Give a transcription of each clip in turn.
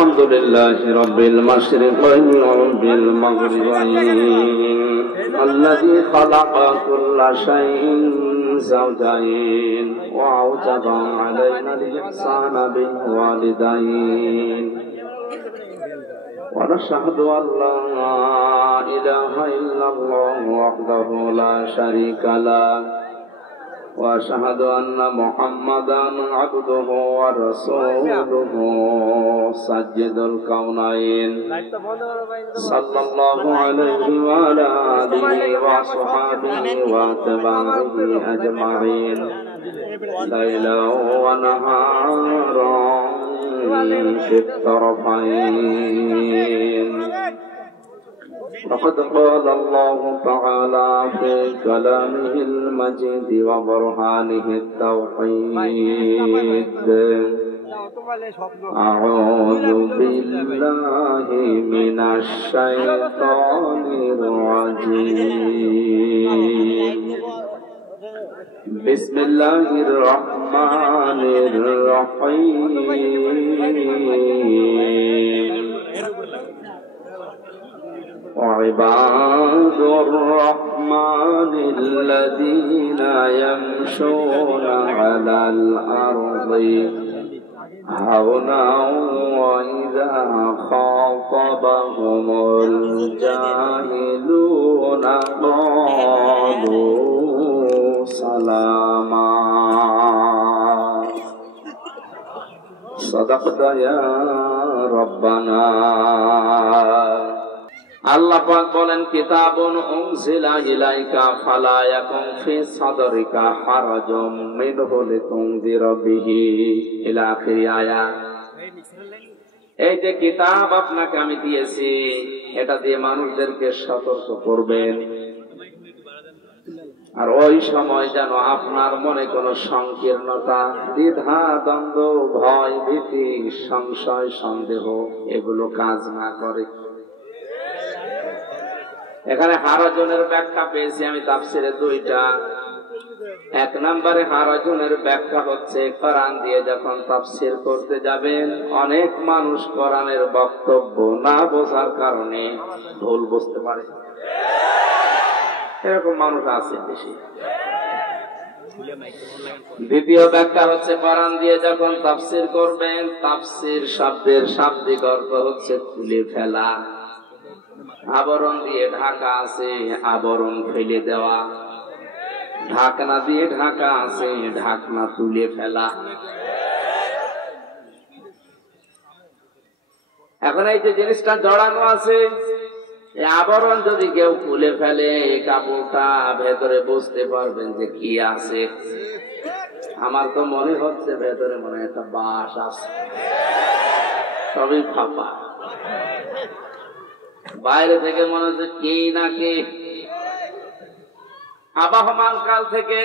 الحمد لله رب المشرقين ورب المغربين الذي خلق كل شيء زوجين وأوجب علينا الإحسان بالوالدين ونشهد أن لا إله إلا الله وحده لا شريك له وأشهد أن محمدا عبده ورسوله سيد الكونين صلى الله عليه وعلى آله وصحبه وأتباعه أجمعين ليلا ونهارا في الطرفين. فقد قال الله تعالى في كلامه المجيد وبرهانه التوحيد أعوذ بالله من الشيطان الرجيم بسم الله الرحمن الرحيم وعباد الرحمن الذين يمشون على الأرض هونا وإذا خاطبهم الجاهلون قالوا سلاما صدقت يا ربنا. আল্লাহ পাক বলেন কিতাবুন উনজিলা ইলাইকা ফালা ইয়াকুন ফি সাদরিকা হারাজুম মিনহু লিতুনজিরা বিহি ইলা আখির আয়াত। এই যে কিতাব আপনাকে আমি দিয়েছি এটা দিয়ে মানুষদেরকে সতর্ক করবেন, আর ওই সময় যেন আপনার মনে কোনো সংকীর্ণতা, দ্বিধা, দ্বন্দ্ব, ভয়, ভীতি, সংশয়, সন্দেহ এগুলো কাজ না করে। এখানে হারাজনের ব্যাখ্যা পেয়েছি আমি তাফসিরে দুইটা। এক নম্বরে হারাজনের ব্যাখ্যা হচ্ছে কোরআন দিয়ে যখন তাফসির করতে যাবেন অনেক মানুষ কোরআনের বক্তব্য না বোঝার কারণে ভুল বুঝতে পারে, এরকম মানুষ আছে বেশি। দ্বিতীয় ব্যাখ্যা হচ্ছে কোরআন দিয়ে যখন তাফসির করবেন তাফসির শব্দের শাব্দিক অর্থ হচ্ছে খুলে ফেলা। আবরণ দিয়ে ঢাকা আছে, আবরণ ফেলে দেওয়া। ঢাকনা দিয়ে ঢাকা আছে, ঢাকনা তুলে ফেলা। এখন এই যে জিনিসটা জড়ানো আছে, এই আবরণ যদি কেউ খুলে ফেলে এই কাপড়টা ভেতরে বুঝতে পারবেন যে কি আছে। আমার তো মনে হচ্ছে ভেতরে মনে একটা বাস আছে, সবই ফাঁপা। বাইরে থেকে মনে হচ্ছে কি না কি। আবহমান কাল থেকে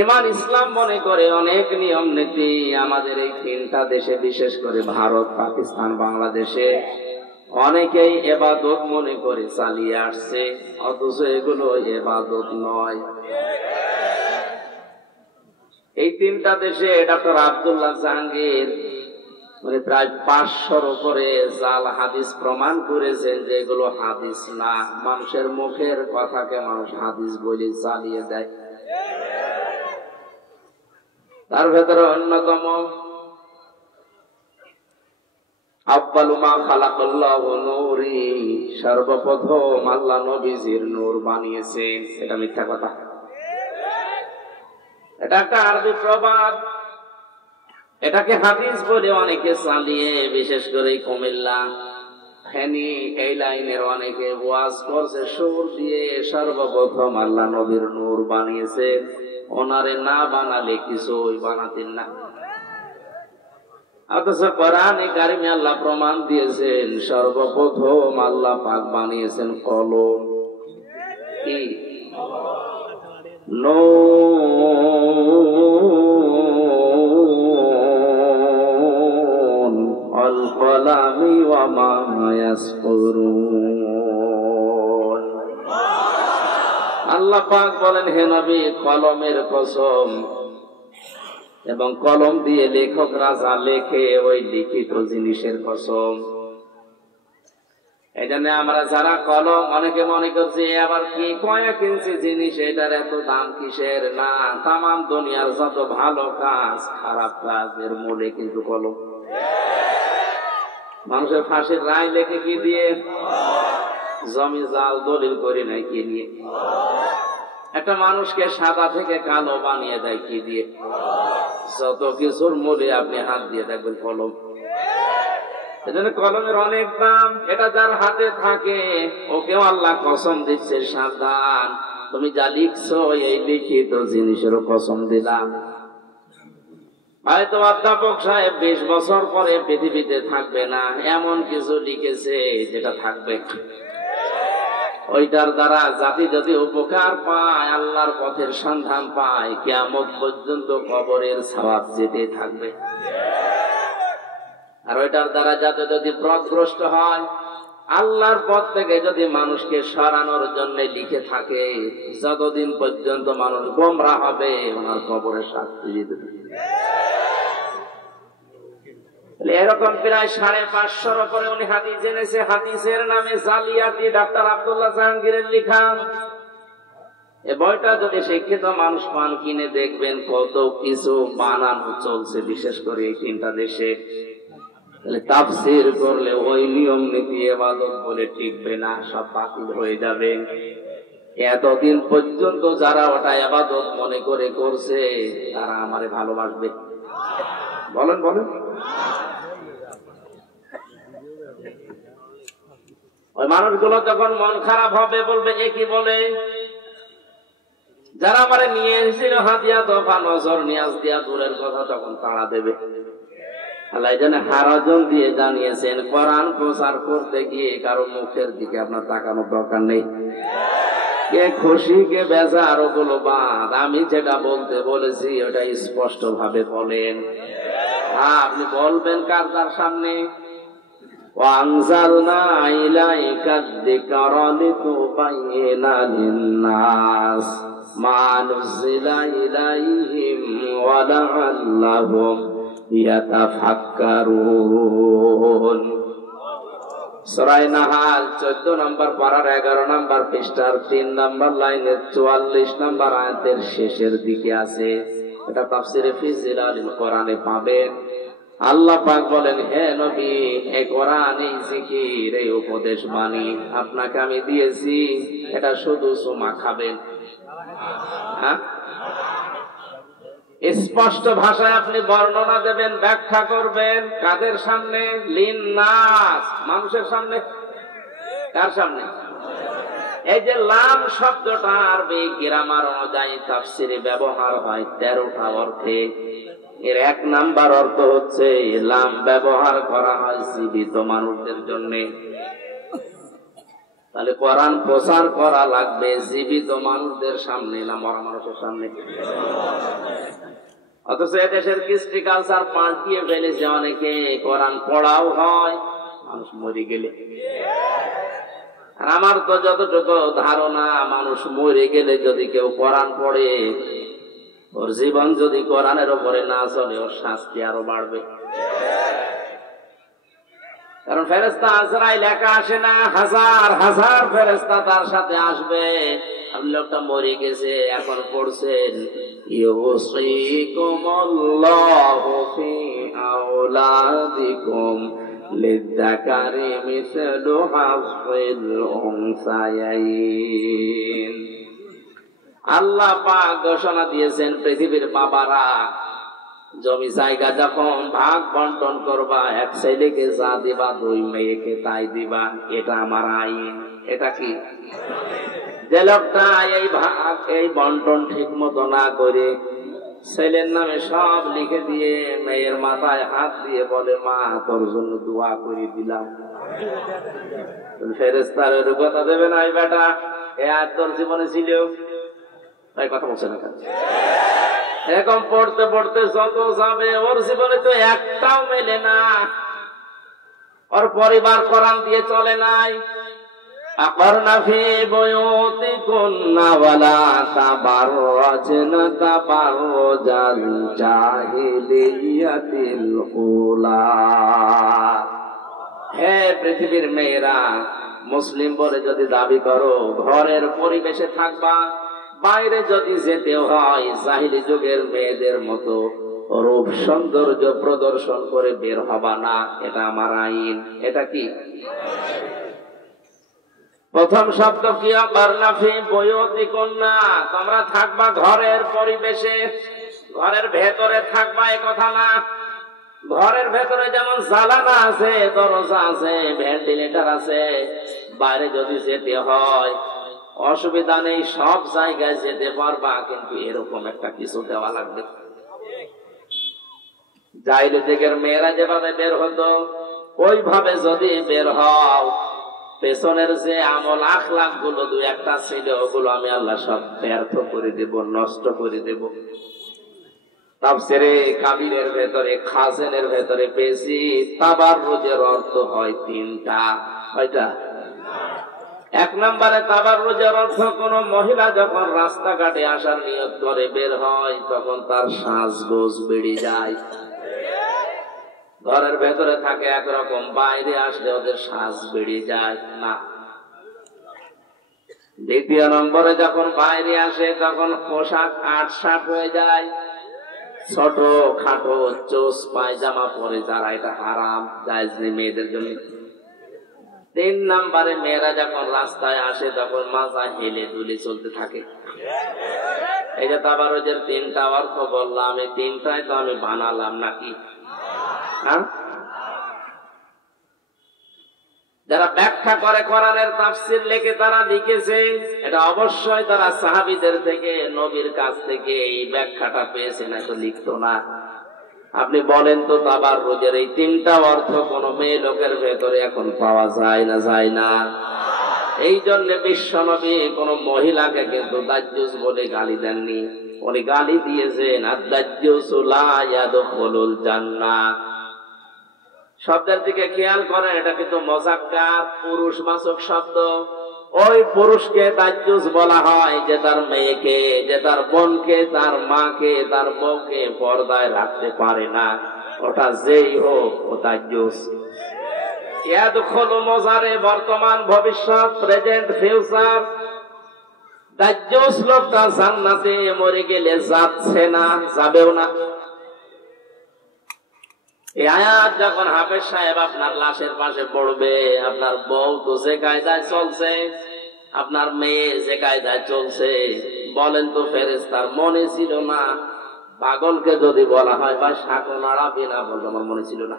ইমান ইসলাম মনে করে অনেক নিয়ম নীতি আমাদের এই তিনটা দেশে, বিশেষ করে ভারত, পাকিস্তান, বাংলাদেশে অনেকেই ইবাদত মনে করে চালিয়ে আসছে, অথচ এগুলো ইবাদত নয়। এই তিনটা দেশে ডক্টর আব্দুল্লাহ জাহাঙ্গীর মানে প্রায় 500-র উপরে জাল হাদিস প্রমাণ করেছেন যে এগুলো হাদিস না, মানুষের মুখের কথাকে মানুষ হাদিস বলে চালিয়ে দেয়। তার ভেতরে অন্যতম আব্বালু মা খালাকাল্লাহু নূরি, সর্বপ্রথম আল্লাহ নবীজির নূর বানিয়েছে। এটা মিথ্যা কথা, এটা একটা আরবি প্রবাদ। এটাকে হাদিস বলে অনেকে চালিয়ে, বিশেষ করে কুমিল্লা, ফেনী এই লাইনের অনেকে ওয়াজ করছে সুর দিয়ে সর্বপ্রথম আল্লাহ নবীর নূর বানিয়েছে। ওনারে না বানালে কিছুই বানাতেন না। অথচ কোরআনে কারিমে আল্লাহ প্রমাণ দিয়েছেন সর্বপ্রথম আল্লাহ পাক বানিয়েছেন কলম। কি? নুন আল কলামি ওয়া মা ইয়াসফুরুন। আল্লাহ পাক বলেন, হে নবী, কলমের কসম, এবং কলম দিয়ে লেখকরা যা লেখে ওই লিখিত জিনিসের কসম। এই জন্য আমরা যারা কলম, অনেকে মনে করছে আবার কি কয়েক ইঞ্চি জিনিস, এটার এত দাম কিসের? না, তামাম দুনিয়ার যত ভালো কাজ, খারাপ কাজের মূলে কিন্তু কলম। মানুষের ফাঁসির রায় লেখে কি দিয়ে? জমি জাল দলিল করে নাই কি দিয়ে? একটা মানুষকে সাদা থেকে কালো বানিয়ে দেয় কি দিয়ে? যত কিছুর মূলে আপনি হাত দিয়ে দেখবেন কলম। এজন্য কলমের অনেক দাম। এটা যার হাতে থাকে ওকেও আল্লাহ কসম দিচ্ছে, সাবধান, তুমি যা লিখছো এই লিখিত জিনিসেরও কসম দিলাম। হয়তো অধ্যাপক সাহেব 20 বছর পরে পৃথিবীতে থাকবে না, এমন কিছু লিখেছে যেটা থাকবে। ওইটার দ্বারা জাতি যদি উপকার পায়, আল্লাহর পথের সন্ধান পায়, কিয়ামত পর্যন্ত কবরের সওয়াব যেতে থাকবে। আর ওইটার দ্বারা যাতে যদি পথভ্রষ্ট হয়, আল্লাহর পথ থেকে যদি মানুষকে সরানোর জন্য লিখে থাকে, যতদিন পর্যন্ত মানুষ গোমরা হবে ওনার কবরের শাস্তি দিতে থাকবে। এরকম প্রায় 550 উপরে উনি হাদিস জেনেছে। হাদিসের নামে জালিয়াতি, ডাক্তার আব্দুল্লাহ জাহাঙ্গীরের লেখা। এই বইটা যদি শিক্ষিত মানুষ পান, কিনে দেখবেন কত কিছু বানানো চলছে, বিশেষ করে এই 3টা দেশে। তাফসীর করলে ওই নিয়ম নীতি ইবাদত বলে টিকবে না, সব বাতিল হয়ে যাবে। এতদিন পর্যন্ত যারা ওটা ইবাদত মনে করে করছে, তারা আমারে ভালোবাসবে? বলেন বলেন। ওই মানুষগুলো যখন মন খারাপ হবে, বলবে এ কি বলে? যারা আমারে নিয়ে এসেছিল হাতিয়া দফা নজর নিয়াজ দিয়া দূরের কথা, তখন তাড়া দেবে। আল্লাহ জানে হারাজন দিয়ে জানিয়েছেন, কোরআন প্রচার করতে গিয়ে কারো মুখের দিকে আপনার তাকানোর দরকার নেই। কে খুশি কে বেজার ওগুলো বাদ, আমি যেটা বলতে বলেছি ওটা স্পষ্ট ভাবে বলেন। আপনি বলবেন কার তার সামনে? وأنزلنا إليك الذكر لتبين للناس ما نزل إليهم ولعلهم يتفكرون। সূরা নাহাল 14 নম্বর পারার 11 নম্বর পৃষ্ঠার 3 নম্বর লাইনের 44 নম্বর আয়াতের শেষের দিকে আছে। এটা তাফসীরে ফি জিলালিল কোরআনে পাবেন। আল্লাহ পাক বলেন, হে নবী, এই কোরআন, এই জিকির, এই উপদেশ বাণী আপনাকে আমি দিয়েছি, এটা শুধু সুমা খাবেন। হ্যাঁ, স্পষ্ট ভাষায় আপনি বর্ণনা দেবেন, ব্যাখ্যা করবেন। কাদের সামনে? লিন্নাস, মানুষের সামনে। কার সামনে? এই যে লাম শব্দটা আরবি গ্রামার অনুযায়ী তাফসীরে ব্যবহার হয় 13টা অর্থে। এর 1 নাম্বার অর্থ হচ্ছে লাম ব্যবহার করা হয় জীবিত মানুষদের জন্য। তাহলে কোরআন প্রচার করা লাগবে জীবিত মানুষদের সামনে, না মরা মানুষের সামনে? অথচ এদেশের কৃষ্টি কালচার পাল্টিয়ে ফেলেছে অনেকে। কোরআন পড়াও হয় মানুষ মরে গেলে। আর আমার তো যতটুকু ধারণা, মানুষ মরে গেলে যদি কেউ কোরআন পড়ে, ওর জীবন যদি কোরআনের উপরে না চলে, ওর শাস্তি আরো বাড়বে। কারণ ফেরেশতা আজরাইল একা আসে না, হাজার হাজার ফেরেশতা তার সাথে আসবে। আপনি লোকটা মরে গেছে, এখন পড়ছেন ইউসিকুমুল্লাহু ফি আওলাদিকুম লিযাকারি মিসলু হাযিল উনসায়াইন। আল্লাহ পাক ঘোষণা দিয়েছেন, পৃথিবীর বাবারা জমি জায়গা যখন ভাগ বন্টন করবা, এক ছেলেকে যা দিবা 2 মেয়েকে তাই দিবা। এটা আমার আইন। এটা কি? যে লোকটা এই ভাগ, এই বন্টন ঠিক মতো না করে ছেলের নামে সব লিখে দিয়ে মেয়ের মাথায় হাত দিয়ে বলে, মা তোর জন্য দোয়া করে দিলাম, ফেরেশতার ওই কথা দেবে না? এই বেটা, এ আর তোর জীবনে ছিল? তাই কথা বলছে না। এরকম পড়তে পড়তে যত যাবে, ওর জীবনে তো একটাও মেলে না। ওর পরিবার কোরআন দিয়ে চলে নাই। أقرن في بيوتكن ولا تبرجن تبرج الجاهلية الأولى হে পৃথিবীর মেয়েরা, মুসলিম বলে যদি দাবি করো ঘরের পরিবেশে থাকবা, বাইরে যদি যেতে হয় জাহিলি যুগের মেয়েদের মতো রূপ সৌন্দর্য প্রদর্শন করে বের হবা না। এটা আমার আইন। এটা কি? প্রথম শব্দ কি? বারনাফি বয়তি কন্যা, তোমরা থাকবা ঘরের পরিবেশে, ঘরের ভেতরে থাকবা এ কথা না। ঘরের ভেতরে যেমন জ্বালানা আছে, দরজা আছে, ভেন্টিলেটর আছে, বাইরে যদি যেতে হয় অসুবিধা নেই, সব জায়গায় যেতে পারবা, কিন্তু এরকম একটা কিছু দেওয়া লাগবে। জাহিলি যুগের মেয়েরা যেভাবে বের হতো ওইভাবে যদি বের হও, পেছনের যে আমল আখলাক গুলো দু একটা ছিল ওগুলো আমি আল্লাহ সব ব্যর্থ করে দেব, নষ্ট করে দেব। তাফসীরে কাবীরের ভেতরে, খাজেনের ভেতরে পেয়েছি তাবাররুজের অর্থ হয় তিনটা। কয়টা? এক নম্বরে তাবাররুজের অর্থ কোন মহিলা যখন রাস্তাঘাটে আসার নিয়ত করে বের হয় তখন তার সাজগোজ বেড়ে যায়। ঘরের ভেতরে থাকে একরকম, বাইরে আসলে ওদের সাজ বেড়ে যায় না। দ্বিতীয় নম্বরে যখন বাইরে আসে তখন পোশাক আটসাট হয়ে যায়, ছোট খাটো চোস পায়জামা পরে যারা, এটা হারাম, জায়েজ নেই মেয়েদের জন্য। তিন নম্বরে মেয়েরা যখন রাস্তায় আসে তখন মাজা হেলে দুলে চলতে থাকে। এই যে তাবাররুজের তিনটা অর্থ বললাম, এই তিনটাই তো আমি বানালাম নাকি? যারা ব্যাখ্যা করে কোরআনের তাফসীর লেখে তারা লিখেছে এটা অবশ্যই তারা সাহাবীদের থেকে, নবীর কাছ থেকে এই ব্যাখ্যাটা পেয়েছে, না তো লিখতো না। আপনি বলেন তো তাবাররুজের এই তিনটা অর্থ কোন মেয়ে লোকের ভেতরে এখন পাওয়া যায় না? যায় না। এই জন্য বিশ্বনবী কোন মহিলাকে কিন্তু দাজ্জুস বলে গালি দেননি, উনি গালি দিয়েছেন আদ-দাজ্জুসু লা ইয়াদখুলুল জান্নাহ। শব্দের দিকে খেয়াল করেন, এটা কিন্তু মুযাক্কার পুরুষবাচক শব্দ। ওই পুরুষকে দাজ্জুস বলা হয় যে তার মেয়েকে, যে তার বোনকে, তার মাকে, তার বউকে পর্দায় রাখতে পারে না, ওটা যেই হোক ও দাজ্জুস। ইয়াদখুলু মুযারে বর্তমান ভবিষ্যৎ, প্রেজেন্ট ফিউচার। দাজ্জুস লোকটা জান্নাতে মরে গেলে যাচ্ছে না, যাবেও না। এই আয়াত যখন হাফেজ সাহেব আপনার লাশের পাশে পড়বে, আপনার বউ তো যে কায়দায় চলছে, আপনার মেয়ে যে কায়দায় চলছে, বলেন তো ফেরেশতার মনে ছিল না? পাগলকে যদি বলা হয় বা শাকও নাড়াবি না, বলবো আমার মনে ছিল না।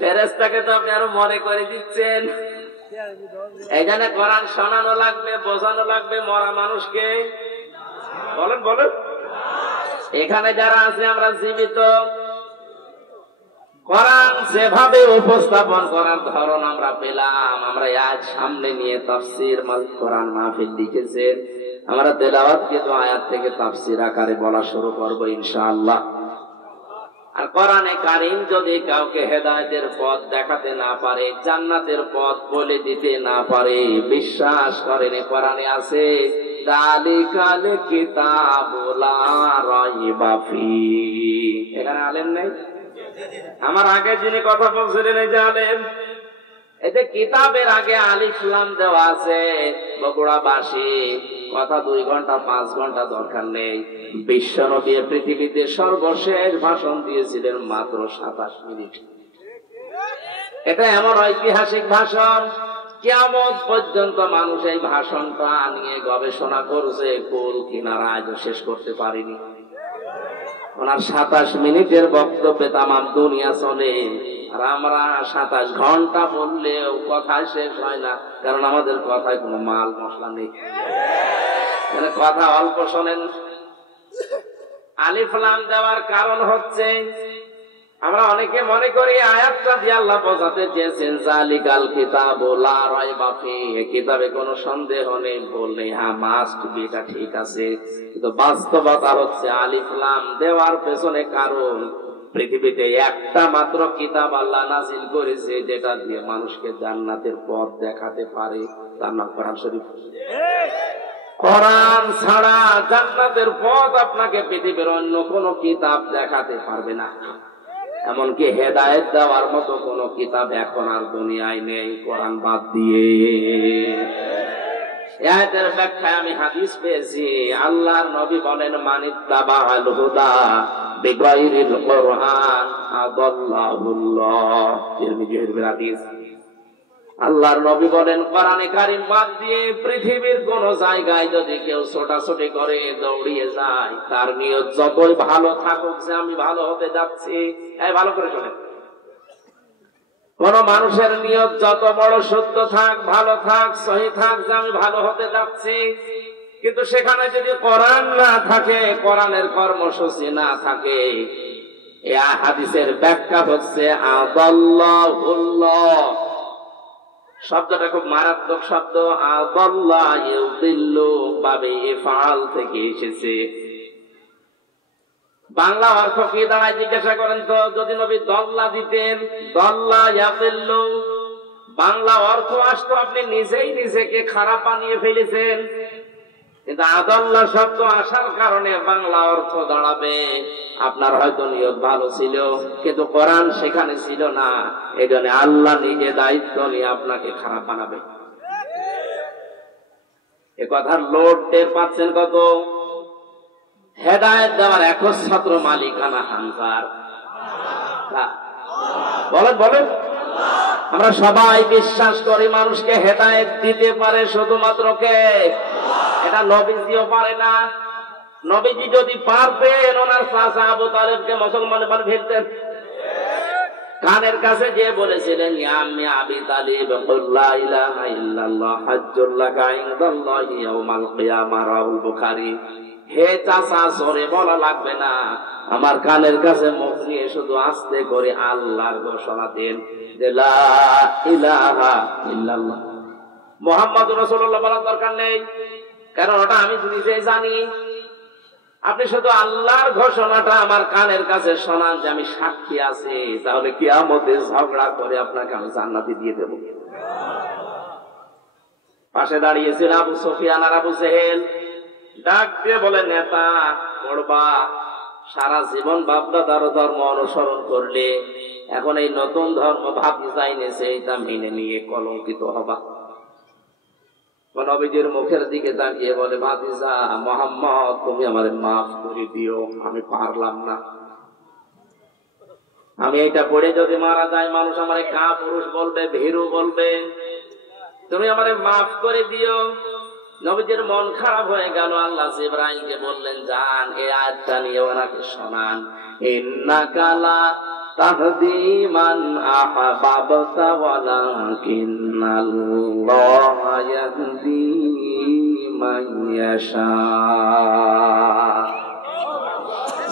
ফেরেশতাকে তো আপনি আরো মনে করে দিচ্ছেন। এই জন্য কোরআন শোনানো লাগবে, বোঝানো লাগবে মরা মানুষকে। বলেন বলেন, এখানে যারা আছে আমরা জীবিত, কোরআন যেভাবে উপস্থাপন করার ধরন আমরা পেলাম, আমরা আজ সামনে নিয়ে তাফসীর কোরআন মাহফিল লিখেছেন, আমরা তেলাওয়াত কিন্তু আয়াত থেকে তাফসীর আকারে বলা শুরু করব ইনশাআল্লাহ। আর কোরআনে কারীম যদি কাউকে হেদায়েতের পথ দেখাতে না পারে, জান্নাতের পথ বলে দিতে না পারে, বিশ্বাস করেন কোরআনে আছে যালিকাল কিতাবু লা রাইবা ফিহি। এখানে আলেম নেই? আমার আগে যিনি কথা বলছিলেন এই যে আলেম, এই যে কিতাবের আগে আলিফ লাম দেওয়া আছে, বগুড়াবাসী কথা 2 ঘন্টা 5 ঘন্টা দরকার নেই। বিশ্বনবী পৃথিবীতে সর্বশেষ ভাষণ দিয়েছিলেন মাত্র 27 মিনিট। এটা এমন ঐতিহাসিক ভাষণ, কিয়ামত পর্যন্ত মানুষ এই ভাষণটা নিয়ে গবেষণা করছে, কুল কিনারা আজও শেষ করতে পারেনি। ওনার 27 মিনিটের বক্তব্যে তামাম দুনিয়া চলে, আর আমরা 27 ঘন্টা বললেও কথা শেষ হয় না, কারণ আমাদের কথায় কোনো মাল মশলা নেই, কথা অল্প শোনেন। আলিফ লাম দেওয়ার কারণ হচ্ছে আমরা অনেকে মনে করি আয়াতটা দিয়ে আল্লাহ বোঝাতে চেয়েছেন যালিকাল কিতাবু লা রাইবা ফিহি, কিতাবে কোনো সন্দেহ নেই, ভুল নেই, হ্যাঁ মাস্ট বি, এটা ঠিক আছে। কিন্তু বাস্তবতা হচ্ছে আলিফ লাম দেওয়ার পেছনে কারণ পৃথিবীতে একটা মাত্র কিতাব আল্লাহ নাযিল করেছে যেটা দিয়ে মানুষকে জান্নাতের পথ দেখাতে পারে, তার নাম কোরআন শরীফ। কোরআন ছাড়া জান্নাতের পথ আপনাকে পৃথিবীর অন্য কোন কিতাব দেখাতে পারবে না। এমনকি হেদায়েত দেওয়ার মতো কোন কিতাব এখন আর দুনিয়ায় নেই কোরআন বাদ দিয়ে। এর ব্যাখ্যায় আমি হাদিস পেয়েছি, আল্লাহর নবী বলেন, মানিত্তাবাআল হুদা বিগাইরিল কোরআন আদাল্লাহুল্লাহ। তিরমিজির হাদিস। আল্লাহর নবী বলেন, কোরআনে কারীম বাদ দিয়ে পৃথিবীর কোন জায়গায় যদি কেউ ছোটাছুটি করে, দৌড়িয়ে যায়, তার নিয়ত যতই ভালো থাকুক যে আমি ভালো হতে যাচ্ছি, এই ভালো করে শোনেন, কোন মানুষের নিয়ত যত বড় সত্য থাক, ভালো থাক, সহি থাক যে আমি ভালো হতে যাচ্ছি, কিন্তু সেখানে যদি কোরআন না থাকে, কোরআনের কর্মসূচি না থাকে, এই হাদিসের ব্যাখ্যা হচ্ছে আদাল্লাহুল্লাহ। শব্দটা খুব মারাত্মক শব্দ। আদাল্লাহ ইউদিল্লু বাবে ইফআল থেকে এসেছে। বাংলা অর্থ কি দাঁড়ায় জিজ্ঞাসা করেন তো? যদি নবী দল্লা দিতেন, দল্লা ইয়াদিল্লু, বাংলা অর্থ আসতো আপনি নিজেই নিজেকে খারাপ বানিয়ে ফেলেছেন। কিন্তু আদাল্লাহ শব্দ আসার কারণে বাংলা অর্থ দাঁড়াবে আপনার হয়তো নিয়ত ভালো ছিল, কিন্তু কোরআন সেখানে ছিল না, এই জন্য আল্লাহ নিজে দায়িত্ব নিয়ে আপনাকে খারাপ বানাবে। এ কথার লোড টের পাচ্ছেন কত? হেদায়েত দেওয়ার একচ্ছত্র মালিকানা হানজার। বলেন বলেন। আমরা সবাই বিশ্বাস করি মানুষকে হেদায়েত দিতে পারে শুধুমাত্র কে? এটা নবীজিও পারে না। নবীজি যদি পারতেন, ওনার চাচা আবু তালেবকে মুসলমান বানিয়ে ফেলতেন। কানের কাছে যে বলেছিলেন, ইয়া আম্মি আবি তালিব কুল লা ইলাহা ইল্লাল্লাহ হাজ্জুল লাকা ইনদাল্লাহি ইয়াউমাল কিয়ামাহ, রাহুল বুখারী। হে চাচা, জোরে বলা লাগবে না, আমার কানের কাছে মুখ নিয়ে শুধু আস্তে করে আল্লাহর ঘোষণা দেন যে লা ইলাহা ইল্লাল্লাহ মুহাম্মাদুর রাসূলুল্লাহ বলার দরকার নেই, কারণ ওটা আমি নিজেই জানি। আপনি শুধু আল্লাহর ঘোষণাটা আমার কানের কাছে শোনান যে আমি সাক্ষী আছি, তাহলে কিয়ামতে ঝগড়া করে আপনাকে আমি জান্নাতে দিয়ে দেব। পাশে দাঁড়িয়েছিল আবু সুফিয়ান আর আবু জেহেল। ডাক দিয়ে বলে, নেতা পড়বা, সারা জীবন বাপদাদার ধর্ম অনুসরণ করলে, এখন এই নতুন ধর্ম ভাতিজা এনেছে, এটা মেনে নিয়ে কলঙ্কিত হবা। নবীজির মুখের দিকে তাকিয়ে বলে, ভাতিজা মুহাম্মদ, তুমি আমারে মাফ করে দিও, আমি পারলাম না। আমি এটা পড়ে যদি মারা যায়, মানুষ আমারে কাপুরুষ বলবে, ভীরু বলবে, তুমি আমারে মাফ করে দিও। নবীজির মন খারাপ হয়ে গেল। আল্লাহ জিবরাইলকে বললেন, যান এই আয়াতটা নিয়ে ওনাকে শোনান। ইন্নাকা লা তাহদি মান আহবাবতা ওয়ালাকিন্নাল্লাহা ইয়াহদি মান ইয়াশা।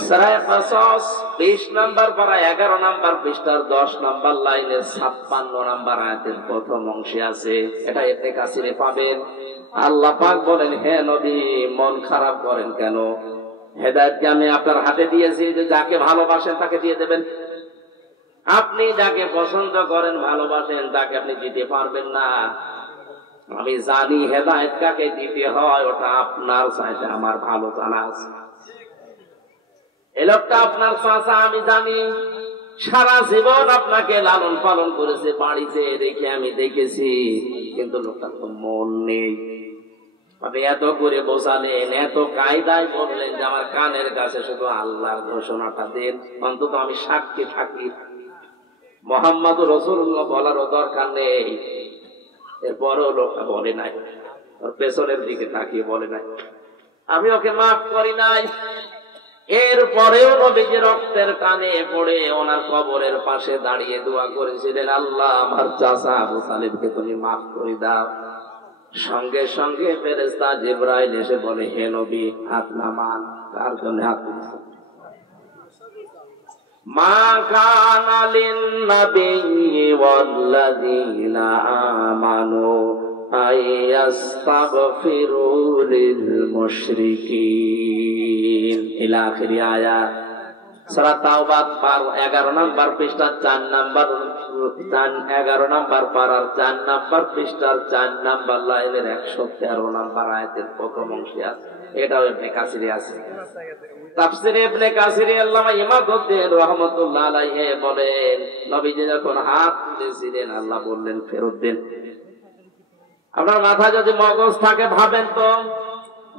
সূরা কাসাস 20 নম্বর পারা 11 নম্বর পৃষ্ঠার 10 নম্বর লাইনের 56 নম্বর আয়াতের প্রথম অংশে আছে। এটা এতে কাসিরে পাবেন। আল্লাহ পাক বলেন, হে নবী, মন খারাপ করেন কেন? হেদায়েত কি আমি আপনার হাতে দিয়েছি যে যাকে ভালোবাসেন তাকে দিয়ে দেবেন? আপনি যাকে পছন্দ করেন, ভালোবাসেন, তাকে আপনি দিতে পারবেন না। আমি জানি হেদায়েত কাকে দিতে হয়, ওটা আপনার চাইতে আমার ভালো জানা আছে। এই লোকটা আপনার চাচা, আমি জানি, সারা জীবন আপনাকে লালন পালন করেছে, বাড়িতে রেখে আমি দেখেছি, কিন্তু লোকটার তো মন নেই। আপনি এত করে বোঝালেন, এত কায়দায় বললেন যে আমার কানের কাছে শুধু আল্লাহর ঘোষণাটা দেন, অন্তত আমি সাক্ষী থাকি। মুহাম্মাদুর রাসূলুল্লাহ বলারও দরকার নেই। এরপরও লোকটা বলে নাই, ওর পেছনের দিকে তাকিয়ে বলে নাই, আমি ওকে মাফ করি নাই। এরপরেও নবীজি রক্তের টানে পড়ে ওনার কবরের পাশে দাঁড়িয়ে দোয়া করেছিলেন, আল্লাহ আমার চাচা আবু তালিবকে তুমি মাফ করে দাও। সঙ্গে সঙ্গে ফেরেশতা জিবরাইল এসে বলে, হে নবী, হাত নামান। তার জন্য হাত নামান। মা কানা লিন নাবিয়্যি ওয়াল্লাযীনা আমানু আইয়াস্তাগফিরু লিল মুশরিকিন ইলা আখির আয়াত। সূরা তাওবা 11 নম্বর পৃষ্ঠা 4 নম্বর 11 নম্বর পারার 4 নম্বর পৃষ্ঠার 4 নম্বর লাইনের 113 নম্বর আয়াতের প্রথম অংশে আছে। এটাও ইবনে কাসিরে আছে। তাফসিরে ইবনে কাসিরে আল্লামা ইমাদউদ্দিন রাহমাতুল্লাহ আলাইহি বলেন, নবীজি যখন হাত তুলেছিলেন আল্লাহ বললেন ফেরত দেন। আপনার মাথায় যদি মগজ থাকে ভাবেন তো,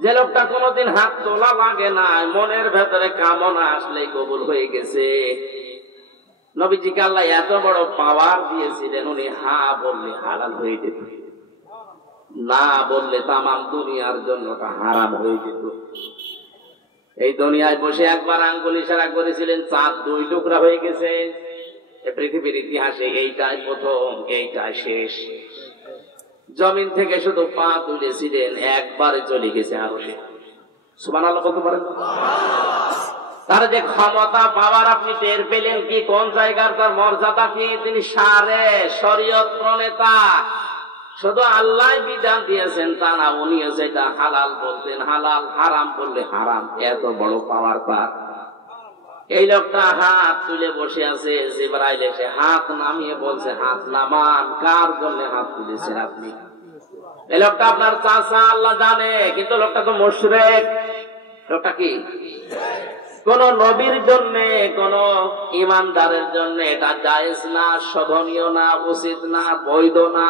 যে লোকটা কোনোদিন হাত তোলা লাগে না, মনের ভেতরে কামনা আসলে কবুল হয়ে গেছে, নবীজিকে আল্লাহ এত বড় পাওয়ার দিয়েছিলেন, উনি হা বললে হালাল হয়ে যেত, না বললে তামাম দুনিয়ার জন্য হারাম হয়ে যেত। এই দুনিয়ায় বসে একবার আঙ্গুল ইশারা করেছিলেন, চাঁদ 2 টুকরা হয়ে গেছে। পৃথিবীর ইতিহাসে এইটাই প্রথম, এইটাই শেষ। জমিন থেকে শুধু পা তুলেছিলেন, একবারে চলে গেছে আরশে। সুবহানাল্লাহ বলতে পারেন? তার যে ক্ষমতা পাওয়ার আপনি টের পেলেন কি? কোন জায়গার তার মর্যাদা কি? তিনি সারে শরীয়ত প্রণেতা। শুধু আল্লাহ বিধান দিয়েছেন তা না, উনিও যেটা হালাল বলতেন হালাল, হারাম বললে হারাম। এত বড় পাওয়ার তার। এই লোকটা হাত তুলে বসে আছে, জিবরাইল এসে হাত নামিয়ে বলছে হাত নামান। কার জন্য হাত তুলেছেন আপনি? এই লোকটা আপনার চাচা, আল্লাহ জানে, কিন্তু লোকটা তো মুশরিক। লোকটা কি? কোন নবীর জন্য, কোন ইমানদারের জন্য এটা জায়েজ না, শোভনীয় না, উচিত না, বৈধ না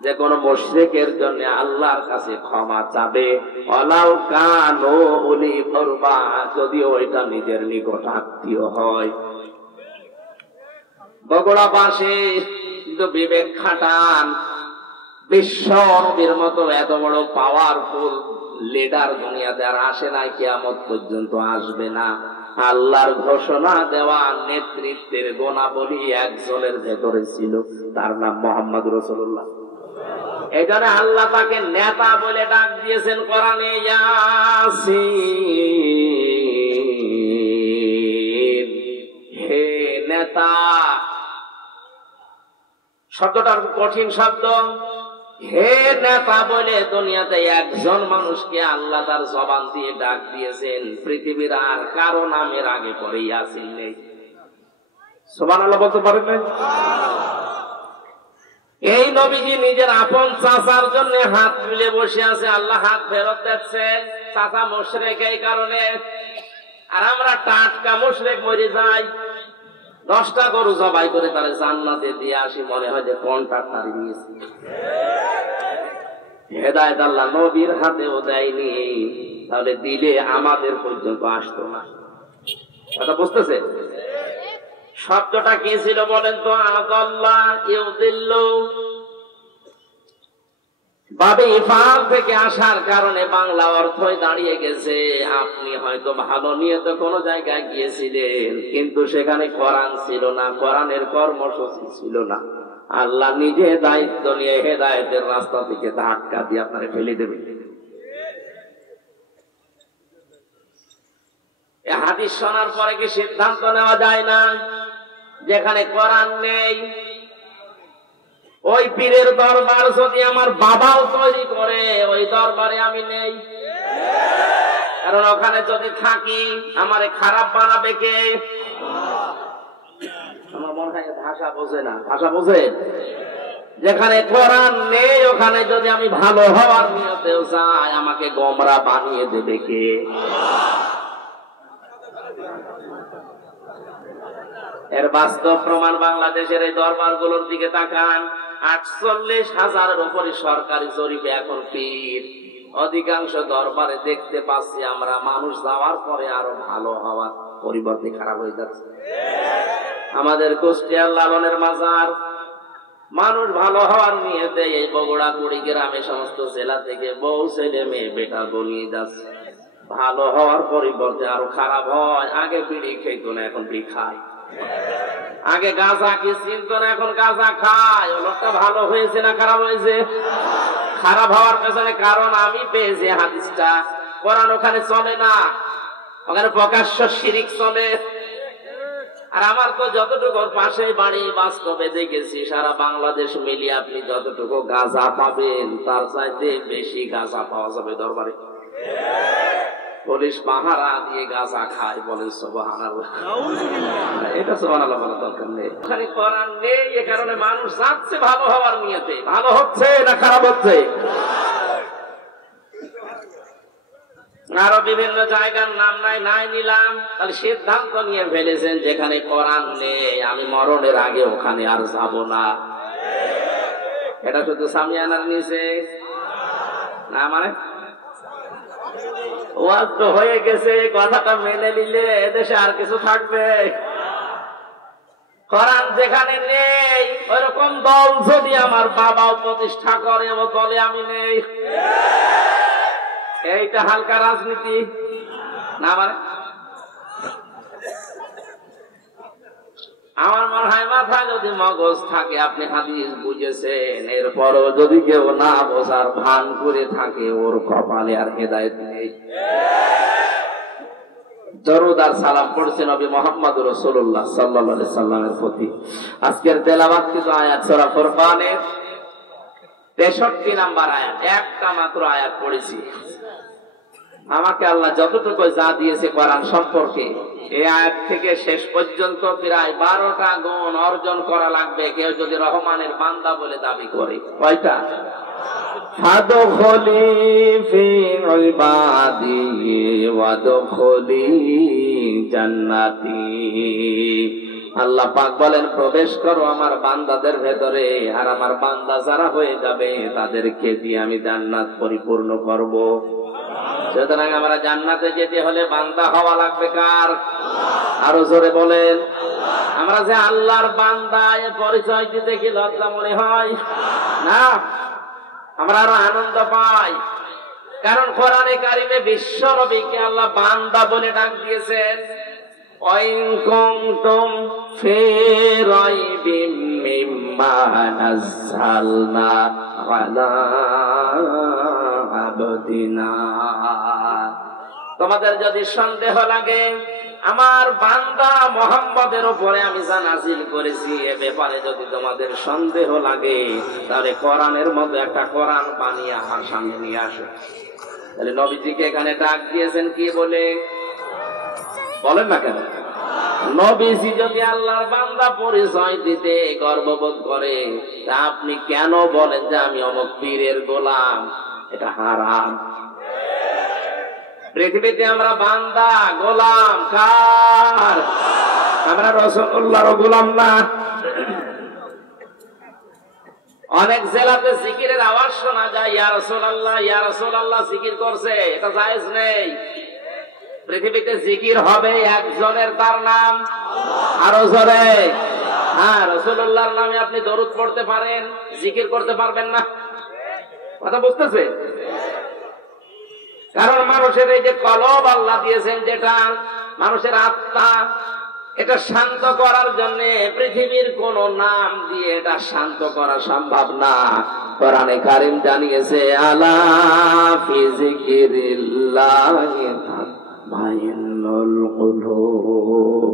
যে কোন মুশরিকের জন্য আল্লাহর কাছে ক্ষমা চাবে। ওয়ালাউ কানু উলি কুরবা, যদিও এটা নিজের নিকট আত্মীয় হয়। বগুড়া পাশে কিন্তু বিবেক খাটান, বিশ্ব নবীর মতো এত বড় পাওয়ারফুল লিডার দুনিয়াতে আর আসে নাই, কিয়ামত পর্যন্ত আসবে না। আল্লাহর ঘোষণা দেওয়া নেতৃত্বের গুণাবলী একজনের ভেতরে ছিল, তার নাম মুহাম্মদ রাসূলুল্লাহ। এই জন্য আল্লাহ তাকে নেতা বলে ডাক দিয়েছেন কোরআনে, ইয়াসিন, হে নেতা। শব্দটার কঠিন শব্দ। হে নেতা বলে দুনিয়াতে একজন মানুষকে আল্লাহ তার জবান দিয়ে ডাক দিয়েছেন। পৃথিবীর আর কারো নামের আগে পরে ইয়াসিন নেই। সুবহানাল্লাহ বলতে পারেন না? এই নবীজি নিজের আপন চাচার জন্য হাত তুলে বসে আছে, আল্লাহ হাত ফেরত দিচ্ছে। চাচা মুশরিক এই কারণে, আর আমরা টাটকা মুশরিক মরে যাই। 10টা গরু জবাই করে তারা জান্নাতে দিয়ে আসি, মনে হয় যে কন্ট্রাক্টর নিয়েছি। হেদায়েত আল্লাহ নবীর হাতেও দেয়নি, তাহলে দিলে আমাদের পর্যন্ত আসতো না। কথা বুঝতেছে? শব্দটা কি ছিল বলেন তো? আদাল্লাহ ইউদিল্লু, বাবে ইফাল থেকে আসার কারণে বাংলা অর্থই দাঁড়িয়ে গেছে। আপনি হয়তো ভালো নিয়ে তো কোনো জায়গায় গিয়েছিলেন, কিন্তু সেখানে কোরআন ছিল না, কোরআনের কর্মসূচি ছিল না। আল্লাহ নিজে দায়িত্ব নিয়ে হেদায়েতের রাস্তা থেকে ধাক্কা দিয়ে আপনাকে ফেলে দেবে। এই হাদিস শোনার পরে কি সিদ্ধান্ত নেওয়া যায় না যেখানে কোরআন নেই, ওই পীরের দরবার যদি আমার বাবাও তৈরি করে, ওই দরবারে আমি নেই? কারণ ওখানে যদি থাকি আমারে খারাপ বানাবে কে? আমার মনে হয় ভাষা বোঝে না। ভাষা বোঝে? যেখানে কোরআন নেই ওখানে যদি আমি ভালো হওয়ার নিয়তেও যাই, আমাকে গোমরা বানিয়ে দেবে কে? এর বাস্তব প্রমাণ বাংলাদেশের এই দরবারগুলোর দিকে তাকান। 48,000-এর উপরে সরকারি জরিপে এখন পীর। অধিকাংশ দরবারে দেখতে পাচ্ছি আমরা মানুষ যাওয়ার পরে আরো ভালো হওয়ার পরিবর্তে খারাপ হয়ে যাচ্ছে। আমাদের কুষ্টিয়ার লালনের মাজার, মানুষ ভালো হওয়ার নিয়তে এই বগুড়া কুড়িগ্রামে সমস্ত জেলা থেকে বউ ছেলে মেয়ে বেটা বনিয়ে যাচ্ছে। ভালো হওয়ার পরিবর্তে আরো খারাপ হয়। আগে বিড়ি খেত না, এখন বিড়ি খায়। আগে গাঁজা কি চিনত না, এখন গাঁজা খায়। ও লোকটা ভালো হয়েছে না খারাপ হয়েছে? খারাপ হওয়ার পেছনে কারণ আমি পেয়েছি হাদিসটা। কোরআন ওখানে চলে না, ওখানে প্রকাশ্য শিরিক চলে। আর আমার তো যতটুকু পাশে বাড়ি, বাস্তবে দেখেছি সারা বাংলাদেশ মিলিয়ে আপনি যতটুকু গাঁজা পাবেন তার চাইতে বেশি গাঁজা পাওয়া যাবে দরবারে। পুলিশ পাহারা দিয়ে গাঁজা খায়, বলেন সুবহানাল্লাহ। এটা সুবহানাল্লাহ বলার দরকার নেই। ওখানে কোরআন নেই, এ কারণে মানুষ যাচ্ছে ভালো হওয়ার নিয়তে। ভালো হচ্ছে না খারাপ হচ্ছে? আরো বিভিন্ন জায়গার নাম নাই নিলাম, তাহলে সিদ্ধান্ত নিয়ে ফেলেছেন যেখানে কোরআন নেই আমি মরণের আগে ওখানে আর যাব না। এটা শুধু সামিয়ানার নিচে না, মানে ওয়াজ তো হয়ে গেছে, কথাটা মেনে নিলে এদেশে আর কিছু থাকবে? কোরআন যেখানে নেই ওইরকম দল যদি আমার বাবাও প্রতিষ্ঠা করে ও দলে আমি নেই, এইটা হালকা রাজনীতি না? মানে আমার মনে হয় মাথায় যদি মগজ থাকে, আপনি হাদিস বুঝেছেন, এরপরও যদি কেউ না বোঝার ভান করে থাকে, ওর কপালে আর হেদায়েত নেই। দরুদ আর সালাম পড়ছে নবী মুহাম্মদ রাসূলুল্লাহ সাল্লাল্লাহু আলাইহি সাল্লামের প্রতি। আজকের তেলাওয়াত কিছু আয়াত সূরা ফুরকানের 63 নম্বর আয়াত, একটা মাত্র আয়াত পড়েছি। আমাকে আল্লাহ যতটুকু যা দিয়েছে কোরআন সম্পর্কে, এই আয়াত থেকে শেষ পর্যন্ত প্রায় 12টা গুণ অর্জন করা লাগবে কেউ যদি রহমানের বান্দা বলে দাবি করে। কয়টা? ফাদখুলি ফি ইবাদি ওয়াদখুলি জান্নাতি। আল্লাহ পাক বলেন প্রবেশ করো আমার বান্দাদের ভেতরে, আর আমার বান্দা যারা হয়ে যাবে তাদেরকে দিয়ে আমি জান্নাত পরিপূর্ণ করব। সুতরাং আমরা জান্নাতে যেতে হলে বান্দা হওয়া লাগবে কার? আরো জোরে বলেন। আমরা যে আল্লাহর বান্দা এ পরিচয় দিতে কি লজ্জা মনে হয় না? আমরা আরো আনন্দ পাই, কারণ কোরআনে কারিমে বিশ্ব নবীকে আল্লাহ বান্দা বলে ডাক দিয়েছেন। ওয়াইন কুনতুম ফি রাইবিম মিম্মা নাযালনা আলা আবদিনা। তোমাদের যদি সন্দেহ লাগে আমার বান্দা মুহাম্মদের উপরে আমি যা নাযিল করেছি এ ব্যাপারে যদি তোমাদের সন্দেহ লাগে, তাহলে কোরআনের মতো একটা কোরআন বানিয়ে আমার সামনে নিয়ে আসো। তাহলে নবীজিকে এখানে ডাক দিয়েছেন কি বলে? বলেন না কেন? নবীজি যদি আল্লাহর বান্দা পরিচয় দিতে গর্ববোধ করে, তা আপনি কেন বলেন যে আমি অমুক পীরের গোলাম? এটা হারাম। পৃথিবীতে আমরা বান্দা, গোলাম কার? আমরা রাসূলুল্লাহর গোলাম না। অনেক জেলাতে জিকিরের আওয়াজ শোনা যায়, ইয়া রাসূলুল্লাহ ইয়া রাসূলুল্লাহ জিকির করছে, এটা জায়েজ নেই। পৃথিবীতে জিকির হবে একজনের, তার নাম আরো জোরে। হ্যাঁ, রাসূলুল্লাহর নামে আপনি দরুদ পড়তে পারেন, জিকির করতে পারবেন না। কথা বুঝতেছে? কারণ মানুষের এই যে কলব আল্লাহ দিয়েছেন, যেটা মানুষের আত্মা, এটা শান্ত করার জন্য পৃথিবীর কোন নাম দিয়ে এটা শান্ত করা সম্ভব না। কোরআনে কারীম জানিয়েছে আলা ফি যিকিরিল্লাহি তাতমাইন্নুল কুলুব।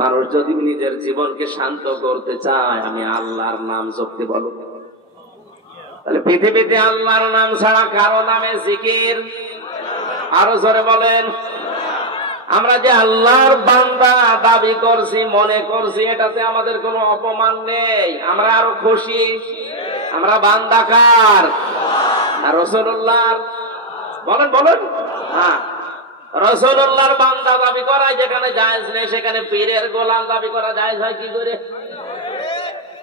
মানুষ যদি নিজের জীবনকে শান্ত করতে চায়, আমি আল্লাহর নাম জপতে বলো। তাহলে পৃথিবীতে আল্লাহর নাম ছাড়া কারো নামে জিকির? আরো জোরে বলেন। আমরা যে আল্লাহর বান্দা দাবি করছি, মনে করছি, এটাতে আমাদের কোনো অপমান নেই, আমরা আরো খুশি। আমরা বান্দা কার? রাসূলুল্লাহর। বলেন বলেন। হ্যাঁ, রাসূলুল্লাহর বান্দা দাবি করা যেখানে জায়েজ নেই, সেখানে পীরের গোলাম দাবি করা জায়েজ হয় কি করে?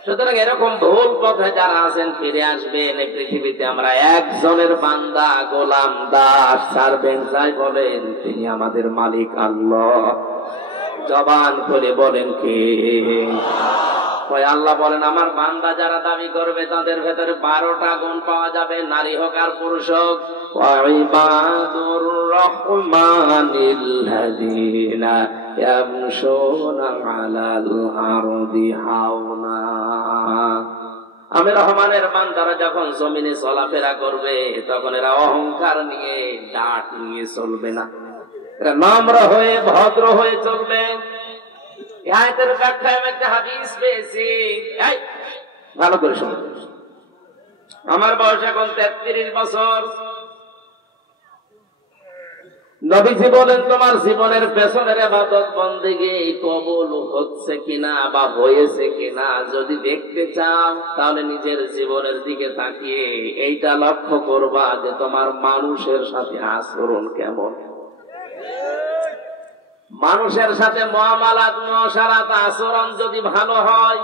সুতরাং এরকম ভুল পথে যারা আছেন ফিরে আসবেন। এই পৃথিবীতে আমরা একজনের বান্দা, গোলাম, দাস, সার্ভেন্ট যাই বলেন, তিনি আমাদের মালিক আল্লাহ। জবান খুলে বলেন কে? ওই আল্লাহ বলেন আমার বান্দা যারা দাবি করবে তাদের ভেতরে 12টা গুণ পাওয়া যাবে, নারী হোক আর পুরুষ হোক। ওয়াইবাদুর রহমানিল্লাযীনা ইয়ামশুনা আলাল আরদি হাওনা। আমি রহমানের বান্দারা যখন জমিনে চলাফেরা করবে, তখন এরা অহংকার নিয়ে, ডাক নিয়ে চলবে না, এরা নম্র হয়ে, ভদ্র হয়ে চলবে। আয়াতের ব্যাখ্যায় আমি একটা হাদিস পেয়েছি, ভালো করে শুনুন। আমার বয়স এখন 33 বছর। নবীজি বলেন তোমার জীবনের পেছনের ইবাদত বন্দেগী কবুল হচ্ছে কিনা বা হয়েছে কিনা যদি দেখতে চাও তাহলে নিজের জীবনের দিকে তাকিয়ে এইটা লক্ষ্য করবা যে তোমার মানুষের সাথে আচরণ কেমন। মানুষের সাথে মুআমালাত মুআশারাত আচরণ যদি ভালো হয়,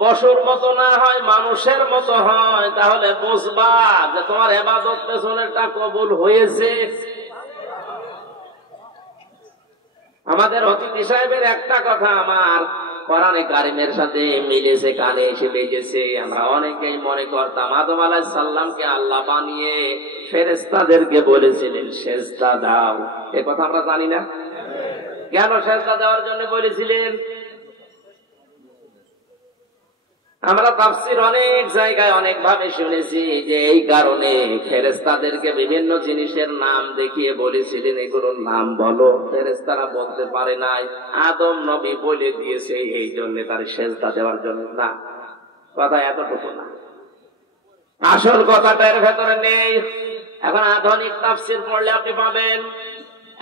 পশুর মতো না হয়, মানুষের মতো হয়, তাহলে বুঝবা যে তোমার ইবাদত পেছনেরটা কবুল হয়েছে। আমাদের অতিথি সাহেবের একটা কথা আমার কোরআনে কারিমের সাথে মিলেছে, কানে এসে বেজেছে। আমরা অনেকেই মনে করতাম আদম আলাইহিস সালামকে আল্লাহ বানিয়ে ফেরেশতাদেরকে বলেছিলেন সেজদা দাও। এ কথা আমরা জানি না। কেন সেজদা দেওয়ার জন্য বলেছিলেন? আমরা তাফসীর অনেক জায়গায় অনেক ভাবে শুনেছি যে এই কারণে ফেরেশতাদেরকে বিভিন্ন জিনিসের নাম দেখিয়ে বলেছিলেন এগুলোর নাম বলো। ফেরেশতারা বলতে পারে নাই, আদম নবী বলে দিয়েছে এই জন্য তার সেজদা দেওয়ার জন্য না। কথা এতটুকু না, আসল কথাটা এর ভেতরে নেই। এখন আধুনিক তাফসীর পড়লে আপনি পাবেন।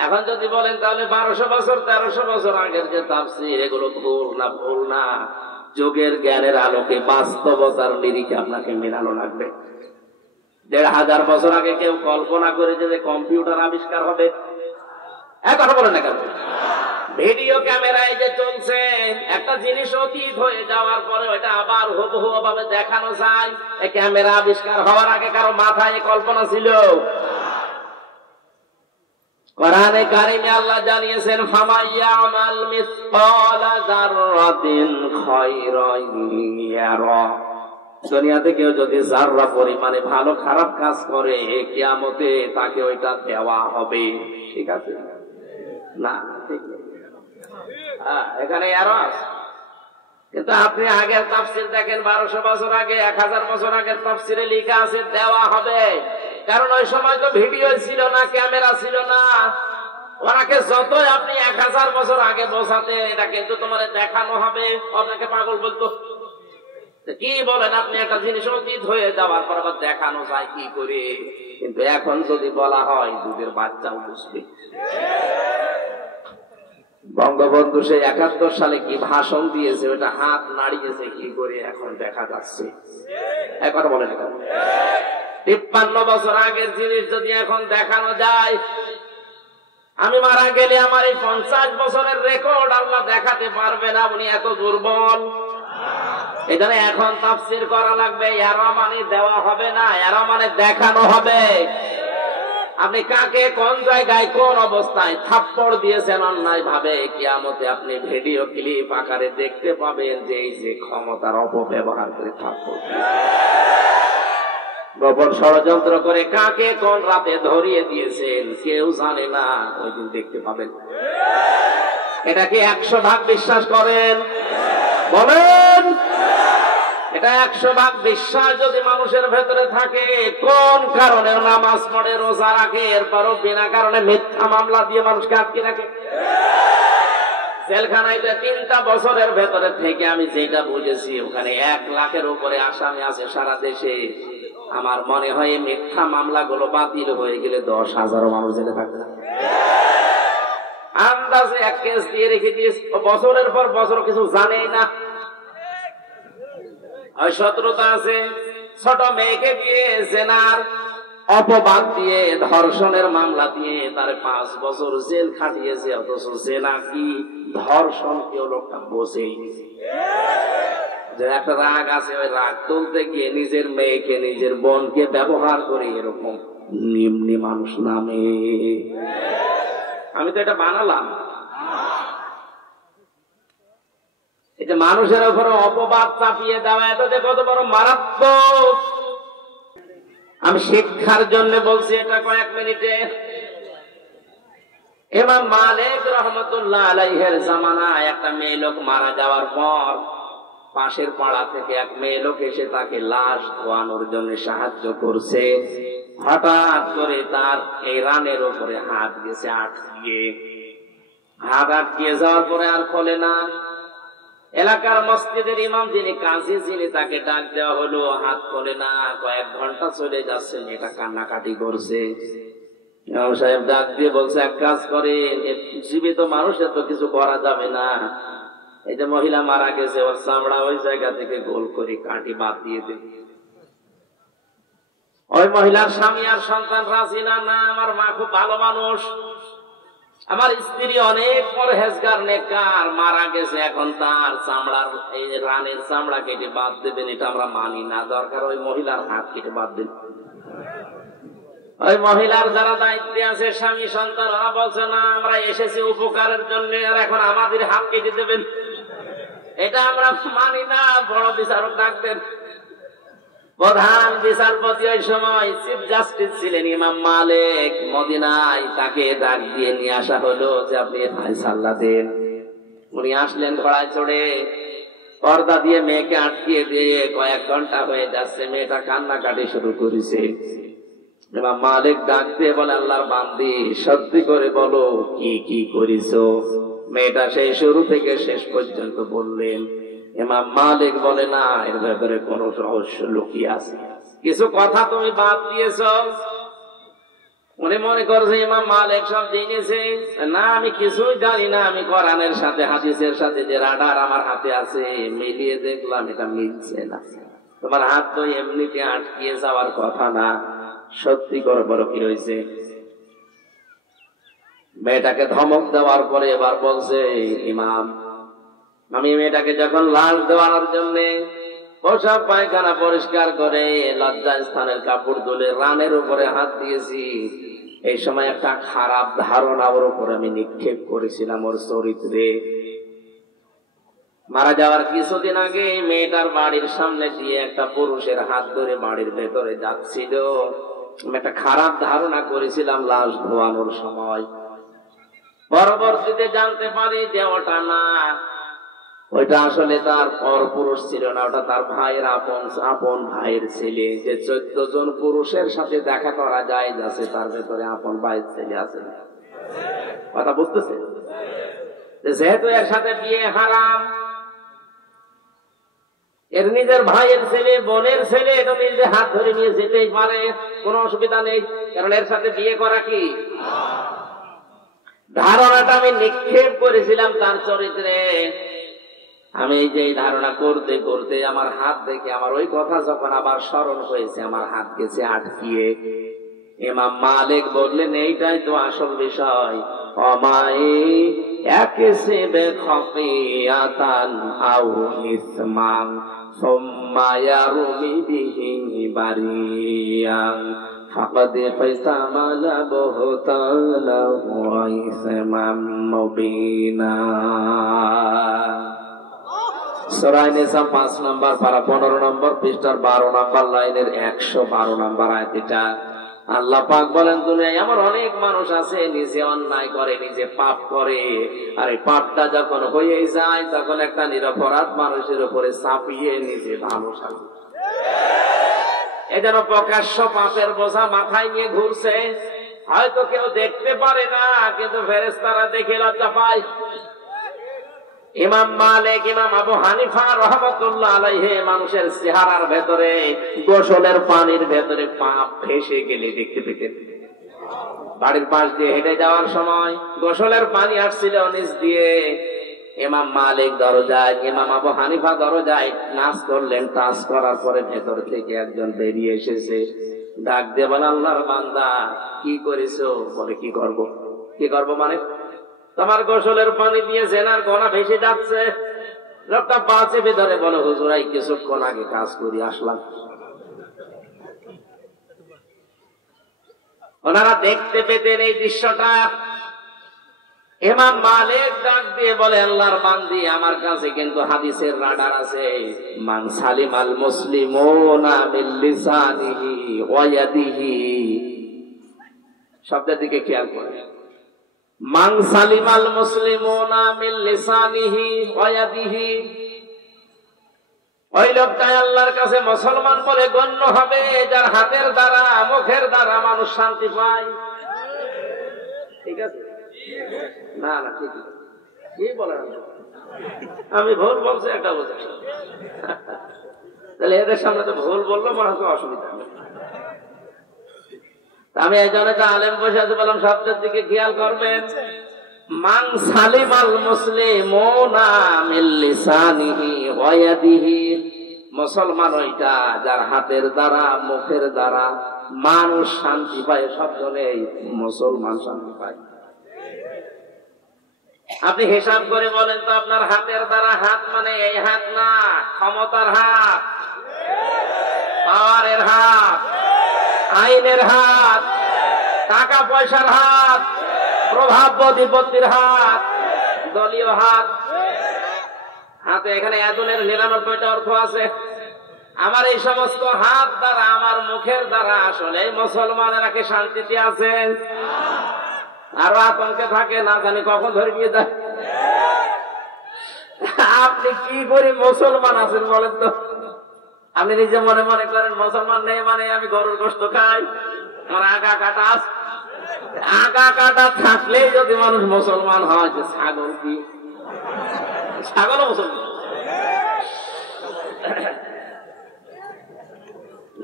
এখন যদি বলেন তাহলে 1200 বছর 1300 বছর আগের যে তাফসীর এগুলো ভুল না, ভুল না। যুগের জ্ঞানের আলোকে বাস্তবতার নিরিখে আপনাকে মেলানো লাগবে। 1500 বছর আগে কেউ কল্পনা করেছে যে কম্পিউটার আবিষ্কার হবে? কথা বলেন না কেন? ভিডিও ক্যামেরায় যে চলছে, একটা জিনিস অতীত হয়ে যাওয়ার পরে ওটা আবার হুবহু ভাবে দেখানো যায়। এই ক্যামেরা আবিষ্কার হওয়ার আগে কারো মাথায় কল্পনা ছিল? কোরআনে কারিমে আল্লাহ জানিয়েছেন ফামাইয়ামাল মিসকালা যাররাতিন খায়রান ইয়ারা। দুনিয়াতে কেউ যদি যাররা পরিমাণে ভালো খারাপ কাজ করে কিয়ামতে তাকে ওইটা দেওয়া হবে। ঠিক আছে না? ঠিক এখানে এরর আছে। কিন্তু আপনি আগের তাফসীর দেখেন, 1200 বছর আগে 1000 বছর আগের তাফসীরে লেখা আছে দেওয়া হবে। কারণ ওই সময় তো ভিডিও ছিল না, ক্যামেরা ছিল না। ওনাকে যতই আপনি 1000 বছর আগে বোঝাতে এটা কিন্তু তোমার দেখানো হবে, আপনাকে পাগল বলতো। কি বলেন আপনি? একটা জিনিস অতীত হয়ে যাওয়ার পর আবার দেখানো যায় কি করে? কিন্তু এখন যদি বলা হয় দুধের বাচ্চাও বুঝবে। বঙ্গবন্ধু সে 71 সালে কি ভাষণ দিয়েছে, ওটা হাত নাড়িয়েছে কি করে এখন দেখা যাচ্ছে। কথা বলেন না? 53 বছর আগের জিনিস যদি এখন দেখানো যায়, আমি মারা গেলে আমার এই 50 বছরের রেকর্ড আল্লাহ দেখাতে পারবে না। উনি এত দুর্বল। এই জন্য এখন তাফসীর করা লাগবে। এরা মানে দেওয়া হবে না, এরা মানে দেখানো হবে। আপনি কাকে কোন জায়গায় কোন অবস্থায় থাপ্পড় দিয়েছেন অন্যায় ভাবে, কিয়ামতে আপনি ভিডিও ক্লিপ আকারে দেখতে পাবেন যে এই যে ক্ষমতার অপব্যবহার করে থাপ্পড়, গোপন ষড়যন্ত্র করে কাকে কোন রাতে ধরিয়ে দিয়েছেন কেউ জানে না, ওই দিন দেখতে পাবেন। এটা কি 100 ভাগ বিশ্বাস করেন? বলেন। এটা 100 ভাগ বিশ্বাস যদি মানুষের ভেতরে থাকে, কোন কারণে নামাজ পড়ে, রোজা রাখে, এরপরও বিনা কারণে মিথ্যা মামলা দিয়ে মানুষকে আটকে রাখে। জেলখানায় 3টা বছরের ভেতরে থেকে আমি যেটা বুঝেছি, ওখানে 1 লাখের উপরে আসামি আছে সারা দেশে। আমার মনে হয় মিথ্যা মামলাগুলো বাতিল হয়ে গেলে 10,000 মানুষ জেলে থাকবে। আন্দাজে 1 কেস দিয়ে রেখে দিয়েছে, বছরের পর বছর কিছু জানেই না। শত্রুতা আছে, ছোট মেয়েকে দিয়ে জেনার অপবাদ দিয়ে, ধর্ষণের মামলা দিয়ে তার 5 বছর জেল খাটিয়েছে। অথচ জেনা কি ধর্ষণ কেউ লোকটা বসেই নিছে। যে একটা রাগ আছে, ওই রাগ তুলতে গিয়ে নিজের মেয়েকে নিজের বোনকে ব্যবহার করে এরকম নিম্নি মানুষ নামে। আমি তো এটা বানালাম। এটা মানুষের উপরে অপবাদ চাপিয়ে দেওয়া, এটা যে কত বড় মারাত্মক। আমি শিক্ষার জন্য বলছি এটা কয়েক মিনিটে। ইমাম মালিক রহমতুল্লাহ আলাইহির জামানায় একটা মেয়ে লোক মারা যাওয়ার পর পাশের পাড়া থেকে এক মেয়ে লোক এসে তাকে লাশ ধোয়ানোর জন্য সাহায্য করছে। হঠাৎ করে তার এই রানের উপরে হাত গেছে আটকিয়ে। হাত আটকিয়ে যাওয়ার পরে আর খোলে না। এলাকার মসজিদের ইমাম যিনি কাজী, যিনি তাকে ডাক দেওয়া হলো, হাত খোলে না। কয়েক ঘন্টা চলে যাচ্ছে, মেয়েটা কান্নাকাটি করছে। ইমাম সাহেব ডাক দিয়ে বলছে, এক কাজ করেন, জীবিত মানুষের তো কিছু করা যাবে না, এই যে মহিলা মারা গেছে ওর চামড়া ওই জায়গা থেকে গোল করে কাটি বাদ দিয়ে দেন। ওই মহিলার স্বামী আর সন্তান রাজি না, না আমার মা খুব ভালো মানুষ, আমার স্ত্রী অনেক পরহেজগার নেককার, মারা গেছে, এখন তার চামড়ার এই রানের চামড়া কেটে বাদ দেবেন, এটা আমরা মানি না, দরকার ওই মহিলার হাত কেটে বাদ দেন। ওই মহিলার যারা দায়িত্বে আছে স্বামী সন্তান, ওরা বলছে না আমরা এসেছি উপকারের জন্য, আর এখন আমাদের হাত কেটে দেবেন, এটা আমরা মানি না। বড় বিচারক ডাকতেন, প্রধান বিচারপতি ওই সময় চিফ জাস্টিস ছিলেন ইমাম মালিক মদিনায়, তাকে ডাক দিয়ে নিয়ে আসা হলো যে আপনি ফায়সালা দেন। উনি আসলেন ঘোড়ায় চড়ে, পর্দা দিয়ে মেয়েকে আটকিয়ে দিয়ে কয়েক ঘন্টা হয়ে যাচ্ছে, মেয়েটা কান্নাকাটি শুরু করেছে। ইমাম মালিক ডাক দিয়ে বলে, আল্লাহর বান্দি সত্যি করে বলো কি কি করেছো। মেয়েটা সেই শুরু থেকে শেষ পর্যন্ত বললেন। ইমাম মালিক বলে, না এর ব্যাপারে কোন রহস্য লুকিয়ে আছে, কিছু কথা তুমি বাদ দিয়েছ। উনি মনে করছে ইমাম মালিক সব জেনেছে, না আমি কিছুই জানি না, আমি কোরআনের সাথে হাদিসের সাথে যে রাডার আমার হাতে আছে মিলিয়ে দেখলাম এটা মিলছে না, তোমার হাত তো এমনিতে আটকিয়ে যাওয়ার কথা না, সত্যি করে বলো কি হয়েছে। মেয়েটাকে ধমক দেওয়ার পরে এবার বলছে, ইমাম আমি মেয়েটাকে যখন লাশ দেওয়ার জন্য পোশাক পায়খানা পরিষ্কার করে লজ্জা স্থানের কাপড় তুলে রানের উপরে হাত দিয়েছি, এই সময় একটা খারাপ ধারণা ওর উপরে আমি নিক্ষেপ করেছিলাম, ওর চরিত্রে। মারা যাওয়ার কিছুদিন আগে মেয়েটার বাড়ির সামনে দিয়ে একটা পুরুষের হাত ধরে বাড়ির ভেতরে যাচ্ছিল, একটা খারাপ ধারণা করেছিলাম লাশ ধোয়ানোর সময়। পরবর্তীতে জানতে পারি যে ওটা না, ওইটা আসলে তার পরপুরুষ ছিল না, ওটা তার ভাইয়ের আপন ভাইয়ের ছেলে। যে 14 জন পুরুষের সাথে দেখা করা যায় যাচ্ছে, তার ভেতরে আপন ভাইয়ের ছেলে আছে। কথা বুঝতেছে? যেহেতু এর সাথে বিয়ে হারাম, এর নিজের ভাইয়ের ছেলে বোনের ছেলে, এটা নিজে হাত ধরে নিয়ে যেতেই পারে, কোনো অসুবিধা নেই, কারণ এর সাথে বিয়ে করা কি ধারণাটা আমি নিক্ষেপ করেছিলাম তার চরিত্রে। আমি যে ধারণা করতে করতে আমার হাত দেখে আমার ওই কথা যখন আবার স্মরণ হয়েছে, আমার হাত গেছে আটকিয়ে। ইমাম মালিক বললেন, এইটাই তো আসল বিষয়। অমায়ে ইয়াকসিবে খাফিয়াতান আও ইসমান সুম্মা ইয়ারমি বিহি বারিয়ান ফাকাদ ফাসামালা বুহতানা ওয়া ইসমান মুবিনা। সূরা নিসা 5 নম্বর পারা 15 নম্বর পৃষ্ঠার 12 নম্বর লাইনের 112 নম্বর আয়াতটা। আল্লাহ পাক বলেন, দুনিয়ায় আমার অনেক মানুষ আছে নিজে অন্যায় করে, নিজে পাপ করে, আর এই পাপটা যখন হয়ে যায় তখন একটা নিরপরাধ মানুষের উপরে চাপিয়ে নিজে ভালো সাজে। এ যেন প্রকাশ্য পাপের বোঝা মাথায় নিয়ে ঘুরছে, হয়তো কেউ দেখতে পারে না, কিন্তু ফেরেশতারা দেখে লজ্জা পায়। ইমাম মালিক, ইমাম আবু হানিফা রাহমাতুল্লাহ আলাইহি মানুষের চেহারার ভেতরে গোসলের পানির ভেতরে পাপ ভেসে গেলে দেখতে পেতেন। বাড়ির পাশ দিয়ে হেঁটে যাওয়ার সময় গোসলের পানি আসছিল নিচ দিয়ে, ইমাম মালিক দরজায়, ইমাম আবু হানিফা দরজায় নাচ করলেন, টাচ করার পরে ভেতর থেকে একজন বেরিয়ে এসেছে, ডাক দিয়ে বলে, আল্লাহর বান্দা কি করেছো? বলে, কি করব মানে তোমার গোসলের পানি দিয়ে জেনার গোনা ভেসে যাচ্ছে। লোকটা বাঁচে ভেতরে বলে, হুজুর এই কিছুক্ষণ আগে কাজ করি আসলাম। ওনারা দেখতে পেতেন এই দৃশ্যটা। ইমাম মালিক ডাক দিয়ে বলে, আল্লাহর বান্দি আমার কাছে কিন্তু হাদিসের রাডার আছে। মান সালিমাল মুসলিমুনা মিন লিসানিহি ওয়া ইয়াদিহি, শব্দের দিকে খেয়াল করে। মান সালিমাল মুসলিমুনা মিন লিসানিহি ওয়া ইয়াদিহি, ওই লোকটাই আল্লাহর কাছে মুসলমান বলে গণ্য হবে যার হাতের দ্বারা মুখের দ্বারা মানুষ শান্তি পায়। ঠিক আছে না? না ঠিক কি বলেন, আমি ভুল বলছি একটা বলছি, তাহলে এদের সামনে তো ভুল বললো মনে হচ্ছে অসুবিধা। আমি এই জন্য আলেম বসে আছে বললাম শব্দের দিকে খেয়াল করবেন। মান সালিমাল মুসলিমুনা মিন লিসানিহি ওয়া ইয়াদিহি, মুসলমান ওইটা যার হাতের দ্বারা মুখের দ্বারা মানুষ শান্তি পায়। শব্দ নেই, মুসলমান শান্তি পায়। আপনি হিসাব করে বলেন তো, আপনার হাতের দ্বারা, হাত মানে এই হাত না, ক্ষমতার হাত, পাওয়ারের হাত, আইনের হাত, টাকা পয়সার হাত, প্রভাব প্রতিপত্তির হাত, দলীয় হাত। হাতে এখানে এজনের 99টা অর্থ আছে। আমার এই সমস্ত হাত দ্বারা, আমার মুখের দ্বারা আসলে মুসলমানেরা কি শান্তিতে আছে? আরো আতঙ্কে থাকে, না জানি কখন ধরে নিয়ে যায়। আপনি কি করে মুসলমান আছেন বলেন তো? আপনি নিজে মনে মনে করেন মুসলমান নেই মানে আমি গরুর গোশত খাই, আমার আগা কাটা আছে। আগা কাটা থাকলেই যদি মানুষ মুসলমান হয়, যে ছাগল কি? ছাগলও মুসলমান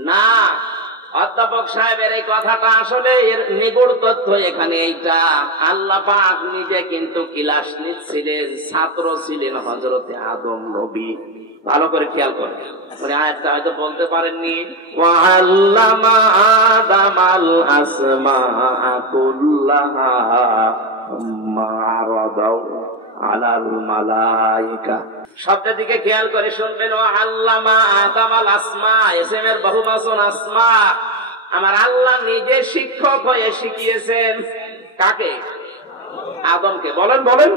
না। অধ্যাপক সাহেবের এই কথাটা আসলে এর নিগুড় তথ্য এখানে এইটা। আল্লাহ পাক নিজে কিন্তু ক্লাস নিচ্ছিলেন, ছাত্র ছিলেন হযরতে আদম নবী। ভালো করে খেয়াল করেন, মানে আয়াতটা হয়তো বলতে পারেননি। ওয়া আল্লামা আদামাল আসমাআ কুল্লাহা সুম্মা আরাদাউ আলাল মালায়েকা। শব্দের দিকে খেয়াল করে শুনবেন। ও আল্লামা আদামাল আসমা, ইসমের বহুবচন আসমা। আমার আল্লাহ নিজে শিক্ষক হয়ে শিখিয়েছেন। কাকে? আদমকে। বলেন বলেন।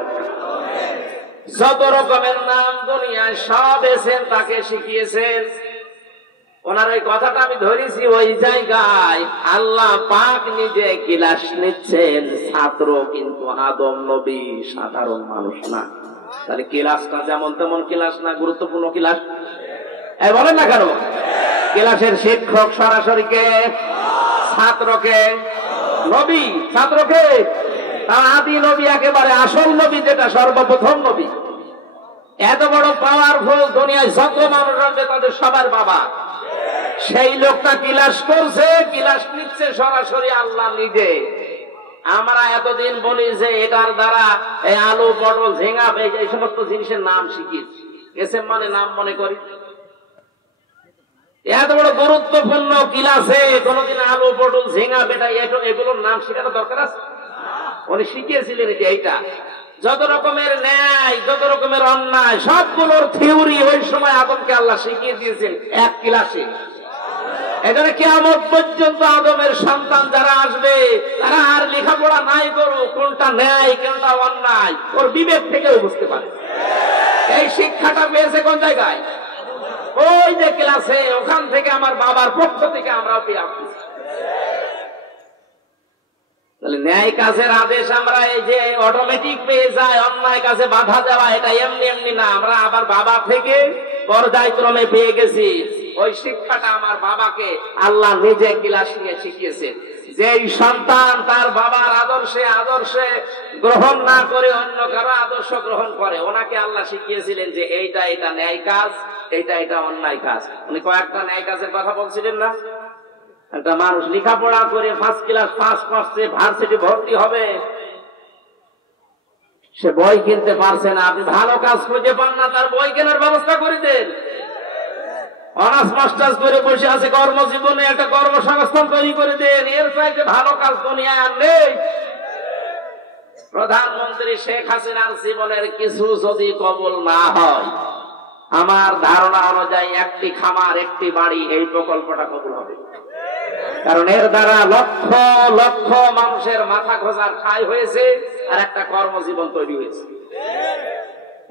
যত রকমের নাম দুনিয়ায় সব এসেন তাকে শিখিয়েছেন। ওনার ওই কথাটা আমি ধরেছি ওই জায়গায় আল্লাহ পাক নিজে ক্লাস নিচ্ছেন, ছাত্র কিন্তু আদম নবী, সাধারণ মানুষ না। তাহলে ক্লাসটা যেমন তেমন ক্লাস না, গুরুত্বপূর্ণ ক্লাস। বলেন না কেন? ক্লাসের শিক্ষক সরাসরি কে? ছাত্রকে। নবী ছাত্রকে, আদি নবী, একেবারে আসল নবী, যেটা সর্বপ্রথম নবী। এত বড় পাওয়ারফুল দুনিয়ায় যত মানুষ আসবে তাদের সবার বাবা। সেই লোকটা ক্লাস করছে, ক্লাস নিচ্ছে সরাসরি আল্লাহ নিজে। আমরা এতদিন বলি যে এটার দ্বারা এই আলু, পটল, ঝিঙ্গা, এই সমস্ত জিনিসের নাম শিখিয়েছি, এসএম মানে নাম মনে করি। এত বড় গুরুত্বপূর্ণ ক্লাসে কোনদিন আলু, পটল, ঝিঙ্গা, বেটা এগুলোর নাম শেখানো দরকার আছে? উনি শিখিয়েছিলেন যে এইটা যত রকমের ন্যায়, যত রকমের অন্যায়, সবগুলোর থিওরি ওই সময় আদমকে আল্লাহ শিখিয়ে দিয়েছেন এক ক্লাসে। এখানে কিয়ামত পর্যন্ত আদমের সন্তান যারা আসবে তারা আর লেখাপড়া নাই করুক, কোনটা ন্যায় কোনটা অন্যায় ওর বিবেক থেকেও বুঝতে পারে। এই শিক্ষাটা পেয়েছে কোন জায়গায়? ওই যে ক্লাসে, ওখান থেকে আমার বাবার পক্ষ থেকে আমরাও পেয়ে আসছি। তাহলে ন্যায় কাজের আদেশ আমরা এই যে অটোমেটিক পেয়ে যাই, অন্যায় কাজে বাধা দেওয়া এটা এমনি এমনি না, আমরা আবার বাবা থেকে পর্যায়ক্রমে পেয়ে গেছি। ওই শিক্ষাটা আমার বাবাকে আল্লাহ নিজে ক্লাস নিয়ে শিখিয়েছেন। যে সন্তান তার বাবার আদর্শে গ্রহণ না করে অন্য কারো আদর্শ গ্রহণ করে, ওনাকে আল্লাহ শিখিয়েছিলেন যে এইটা এটা ন্যায় কাজ, এইটা এটা অন্যায় কাজ। উনি কয়েকটা ন্যায় কাজের কথা বলছিলেন না? একটা মানুষ লেখাপড়া করে ফার্স্ট ক্লাস পাস করছে, ভার্সিটি ভর্তি হবে, সে বই কিনতে পারছে না। আপনি ভালো কাজ খুঁজে পান না, তার বই কেনার ব্যবস্থা করে দেন। অনার্স মাস্টার্স করে বসে আছে, কর্মজীবনে একটা কর্মসংস্থান তৈরি করে দেন। এর চাইতে ভালো কাজ দুনিয়ায় আর নেই। প্রধানমন্ত্রী শেখ হাসিনার জীবনের কিছু যদি কবুল না হয়, আমার ধারণা অনুযায়ী একটি খামার, একটি বাড়ি, এই প্রকল্পটা কবুল হবে। কারণ এর দ্বারা লক্ষ লক্ষ মানুষের মাথা খোঁজার ঠাঁই হয়েছে আর একটা কর্মজীবন তৈরি হয়েছে।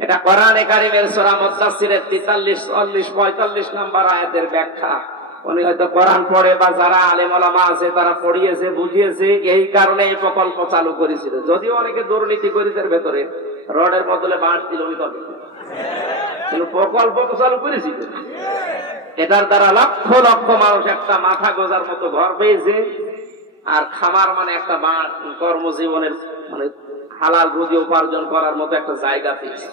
এটা কোরআনে কারিমের সূরা মুদাসসিরের 43, 44, 45 নম্বর আয়াতের ব্যাখ্যা। উনি হয়তো কোরআন পড়ে বা যারা আলেম ওলামা আছে তারা পড়িয়েছে, বুঝিয়েছে, এই কারণে এই প্রকল্প চালু করেছিল। যদিও অনেকে দুর্নীতি করেছে ভেতরে, রডের বদলে বাঁশ দিল, উনি কিন্তু প্রকল্প তো চালু করেছিল। এটার দ্বারা লক্ষ লক্ষ মানুষ একটা মাথা গোজার মতো ঘর পেয়েছে, আর খামার মানে একটা কর্মজীবনের মানে হালাল রুজি উপার্জন করার মতো একটা জায়গা পেয়েছে।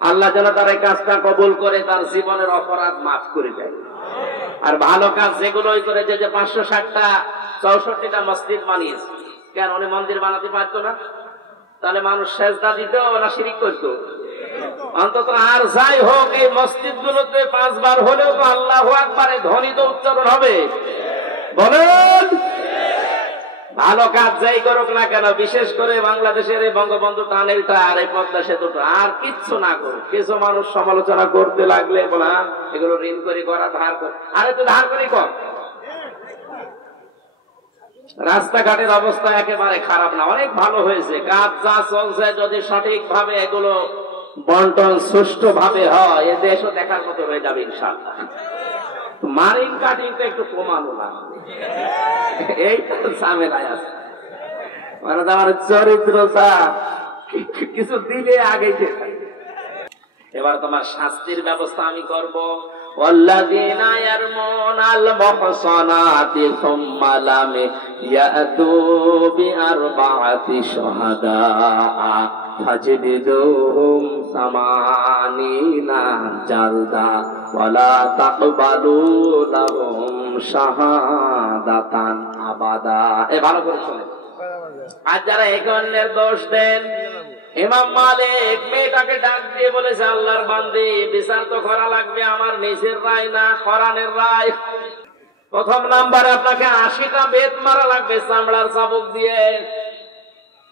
আল্লাহ যেন তার এই কাজটা কবুল করে তার জীবনের অপরাধ মাফ করে দেয়। আর ভালো কাজ যেগুলোই করে, যে 560টা 64টা মসজিদ বানিয়েছে, কেন উনি মন্দির বানাতে পারতো না? তাহলে মানুষ সেজদা দিত না শিরিক করতো? অন্তত আর যাই হোক, এই মসজিদ গুলোতে 5 বার হলেও তো আল্লাহু আকবারে ধ্বনিত উচ্চারণ হবে। বলেন, ভালো কাজ যাই করুক না কেন, বিশেষ করে বাংলাদেশের এই বঙ্গবন্ধু টানেলটা আর এই পদ্মা সেতুটা আর কিচ্ছু না করুক, কিছু মানুষ সমালোচনা করতে লাগলে বলা এগুলো ঋণ করে করা, ধার কর, আরে তো ধার করে কর। রাস্তাঘাটের অবস্থা একেবারে খারাপ না, অনেক ভালো হয়েছে। কাজ যা চলছে যদি সঠিকভাবে এগুলো বন্টন সুষ্ঠু ভাবে হয়, এ দেশও দেখার মতো হয়ে যাবে ইনশাআল্লাহ। মারিং কাটিং তো একটু কমানো লাগবে, এইটা ঝামেলায় আছে। মানে আমার চরিত্রটা কিছু দিলে আগে। এবার তোমার শাস্তির ব্যবস্থা আমি করব। والذين يرمون المحصنات ثم لم يأتوا بأربعة شهداء فاجلدوهم 80 جلدة ولا تقبلوا لهم شهادة أبدا। এ ভালো করে শুনেন। আর যারা এই অন্যের দোষ দেন, ইমাম মালিক মেয়েটাকে ডাক দিয়ে বলেছে, আল্লাহর বান্দি, বিচার তো করা লাগবে আমার নিজের রায় না, কোরআনের রায়। প্রথম নাম্বারে আপনাকে 80টা বেত মারা লাগবে চামড়ার চাবুক দিয়ে,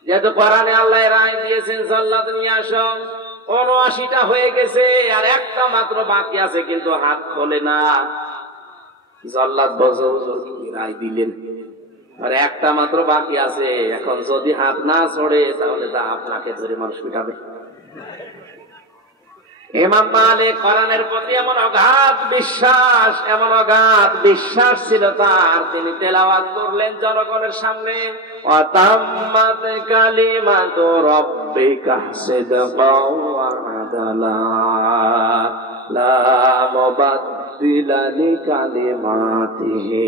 যেহেতু কোরআনে আল্লাহ রায় দিয়েছেন জাল্লাত নিয়ে আসো। 79টা হয়ে গেছে, আর একটা মাত্র বাকি আছে, কিন্তু হাত খোলে না। জাল্লাত বজর রায় দিলেন, আর একটা মাত্র বাকি আছে। এখন যদি হাত না ছড়ে তাহলে তা আপনাকে ধরে মানুষ পিটাবে। ইমাম মালিক কোরআনের প্রতি এমন অগাধ বিশ্বাস ছিল তার, তিনি তেলাওয়াত করলেন জনগণের সামনে, ওয়াতাম্মাত কালিমাতু রাব্বিকা সিদকাও ওয়া আদালা লা মুবাদদিলা লিকালিমাতিহি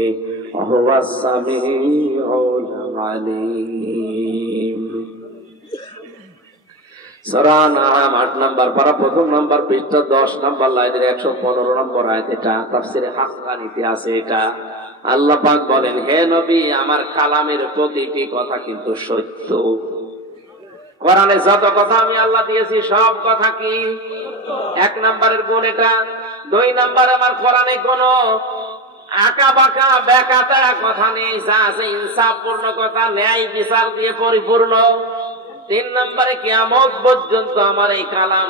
ওয়া হুয়াস সামিউল আলীম। সূরা নাম 8 নম্বর পারা, প্রথম নম্বর পৃষ্ঠা 10 নম্বর লাইনের 115 নম্বর আয়াত। এটা তাফসীরে হাক্কানীতে আছে। এটা আল্লাহ পাক বলেন, হে নবী, আমার কালামের প্রতিটি কথা কিন্তু সত্য। কোরআনে যত কথা আমি আল্লাহ দিয়েছি সব কথা কি 1 নম্বরের গুণ এটা। 2 নম্বরে আমার কোরআনে কোনো আঁকা বাঁকা বেকাতারা কথা নেই, যা আছে ইনসাফপূর্ণ কথা, ন্যায় বিচার দিয়ে পরিপূর্ণ। 3 নম্বরে কিয়ামত পর্যন্ত আমার এই কালাম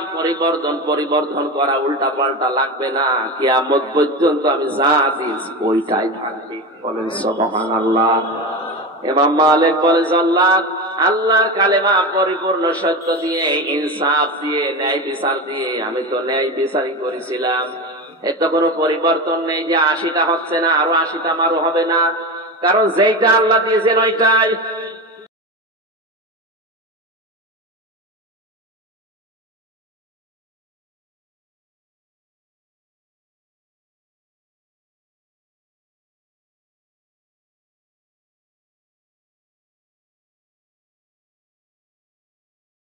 পরিবর্তন করা, উল্টা পাল্টা লাগবে না। কিয়ামত পর্যন্ত আমি যা দিয়েছি ওইটাই থাকবে। বলেন সুবহানাল্লাহ। ইমাম মালিক বলে, জাল্লাত আল্লাহর কালেমা পরিপূর্ণ সত্য দিয়ে, ইনসাফ দিয়ে, ন্যায় বিচার দিয়ে, আমি তো ন্যায় বিচারই করেছিলাম। এত কোনো পরিবর্তন নেই যে 80টা হচ্ছে না, আরো 80টা মারো হবে না, কারণ যেইটা আল্লাহ দিয়েছেন ওইটাই।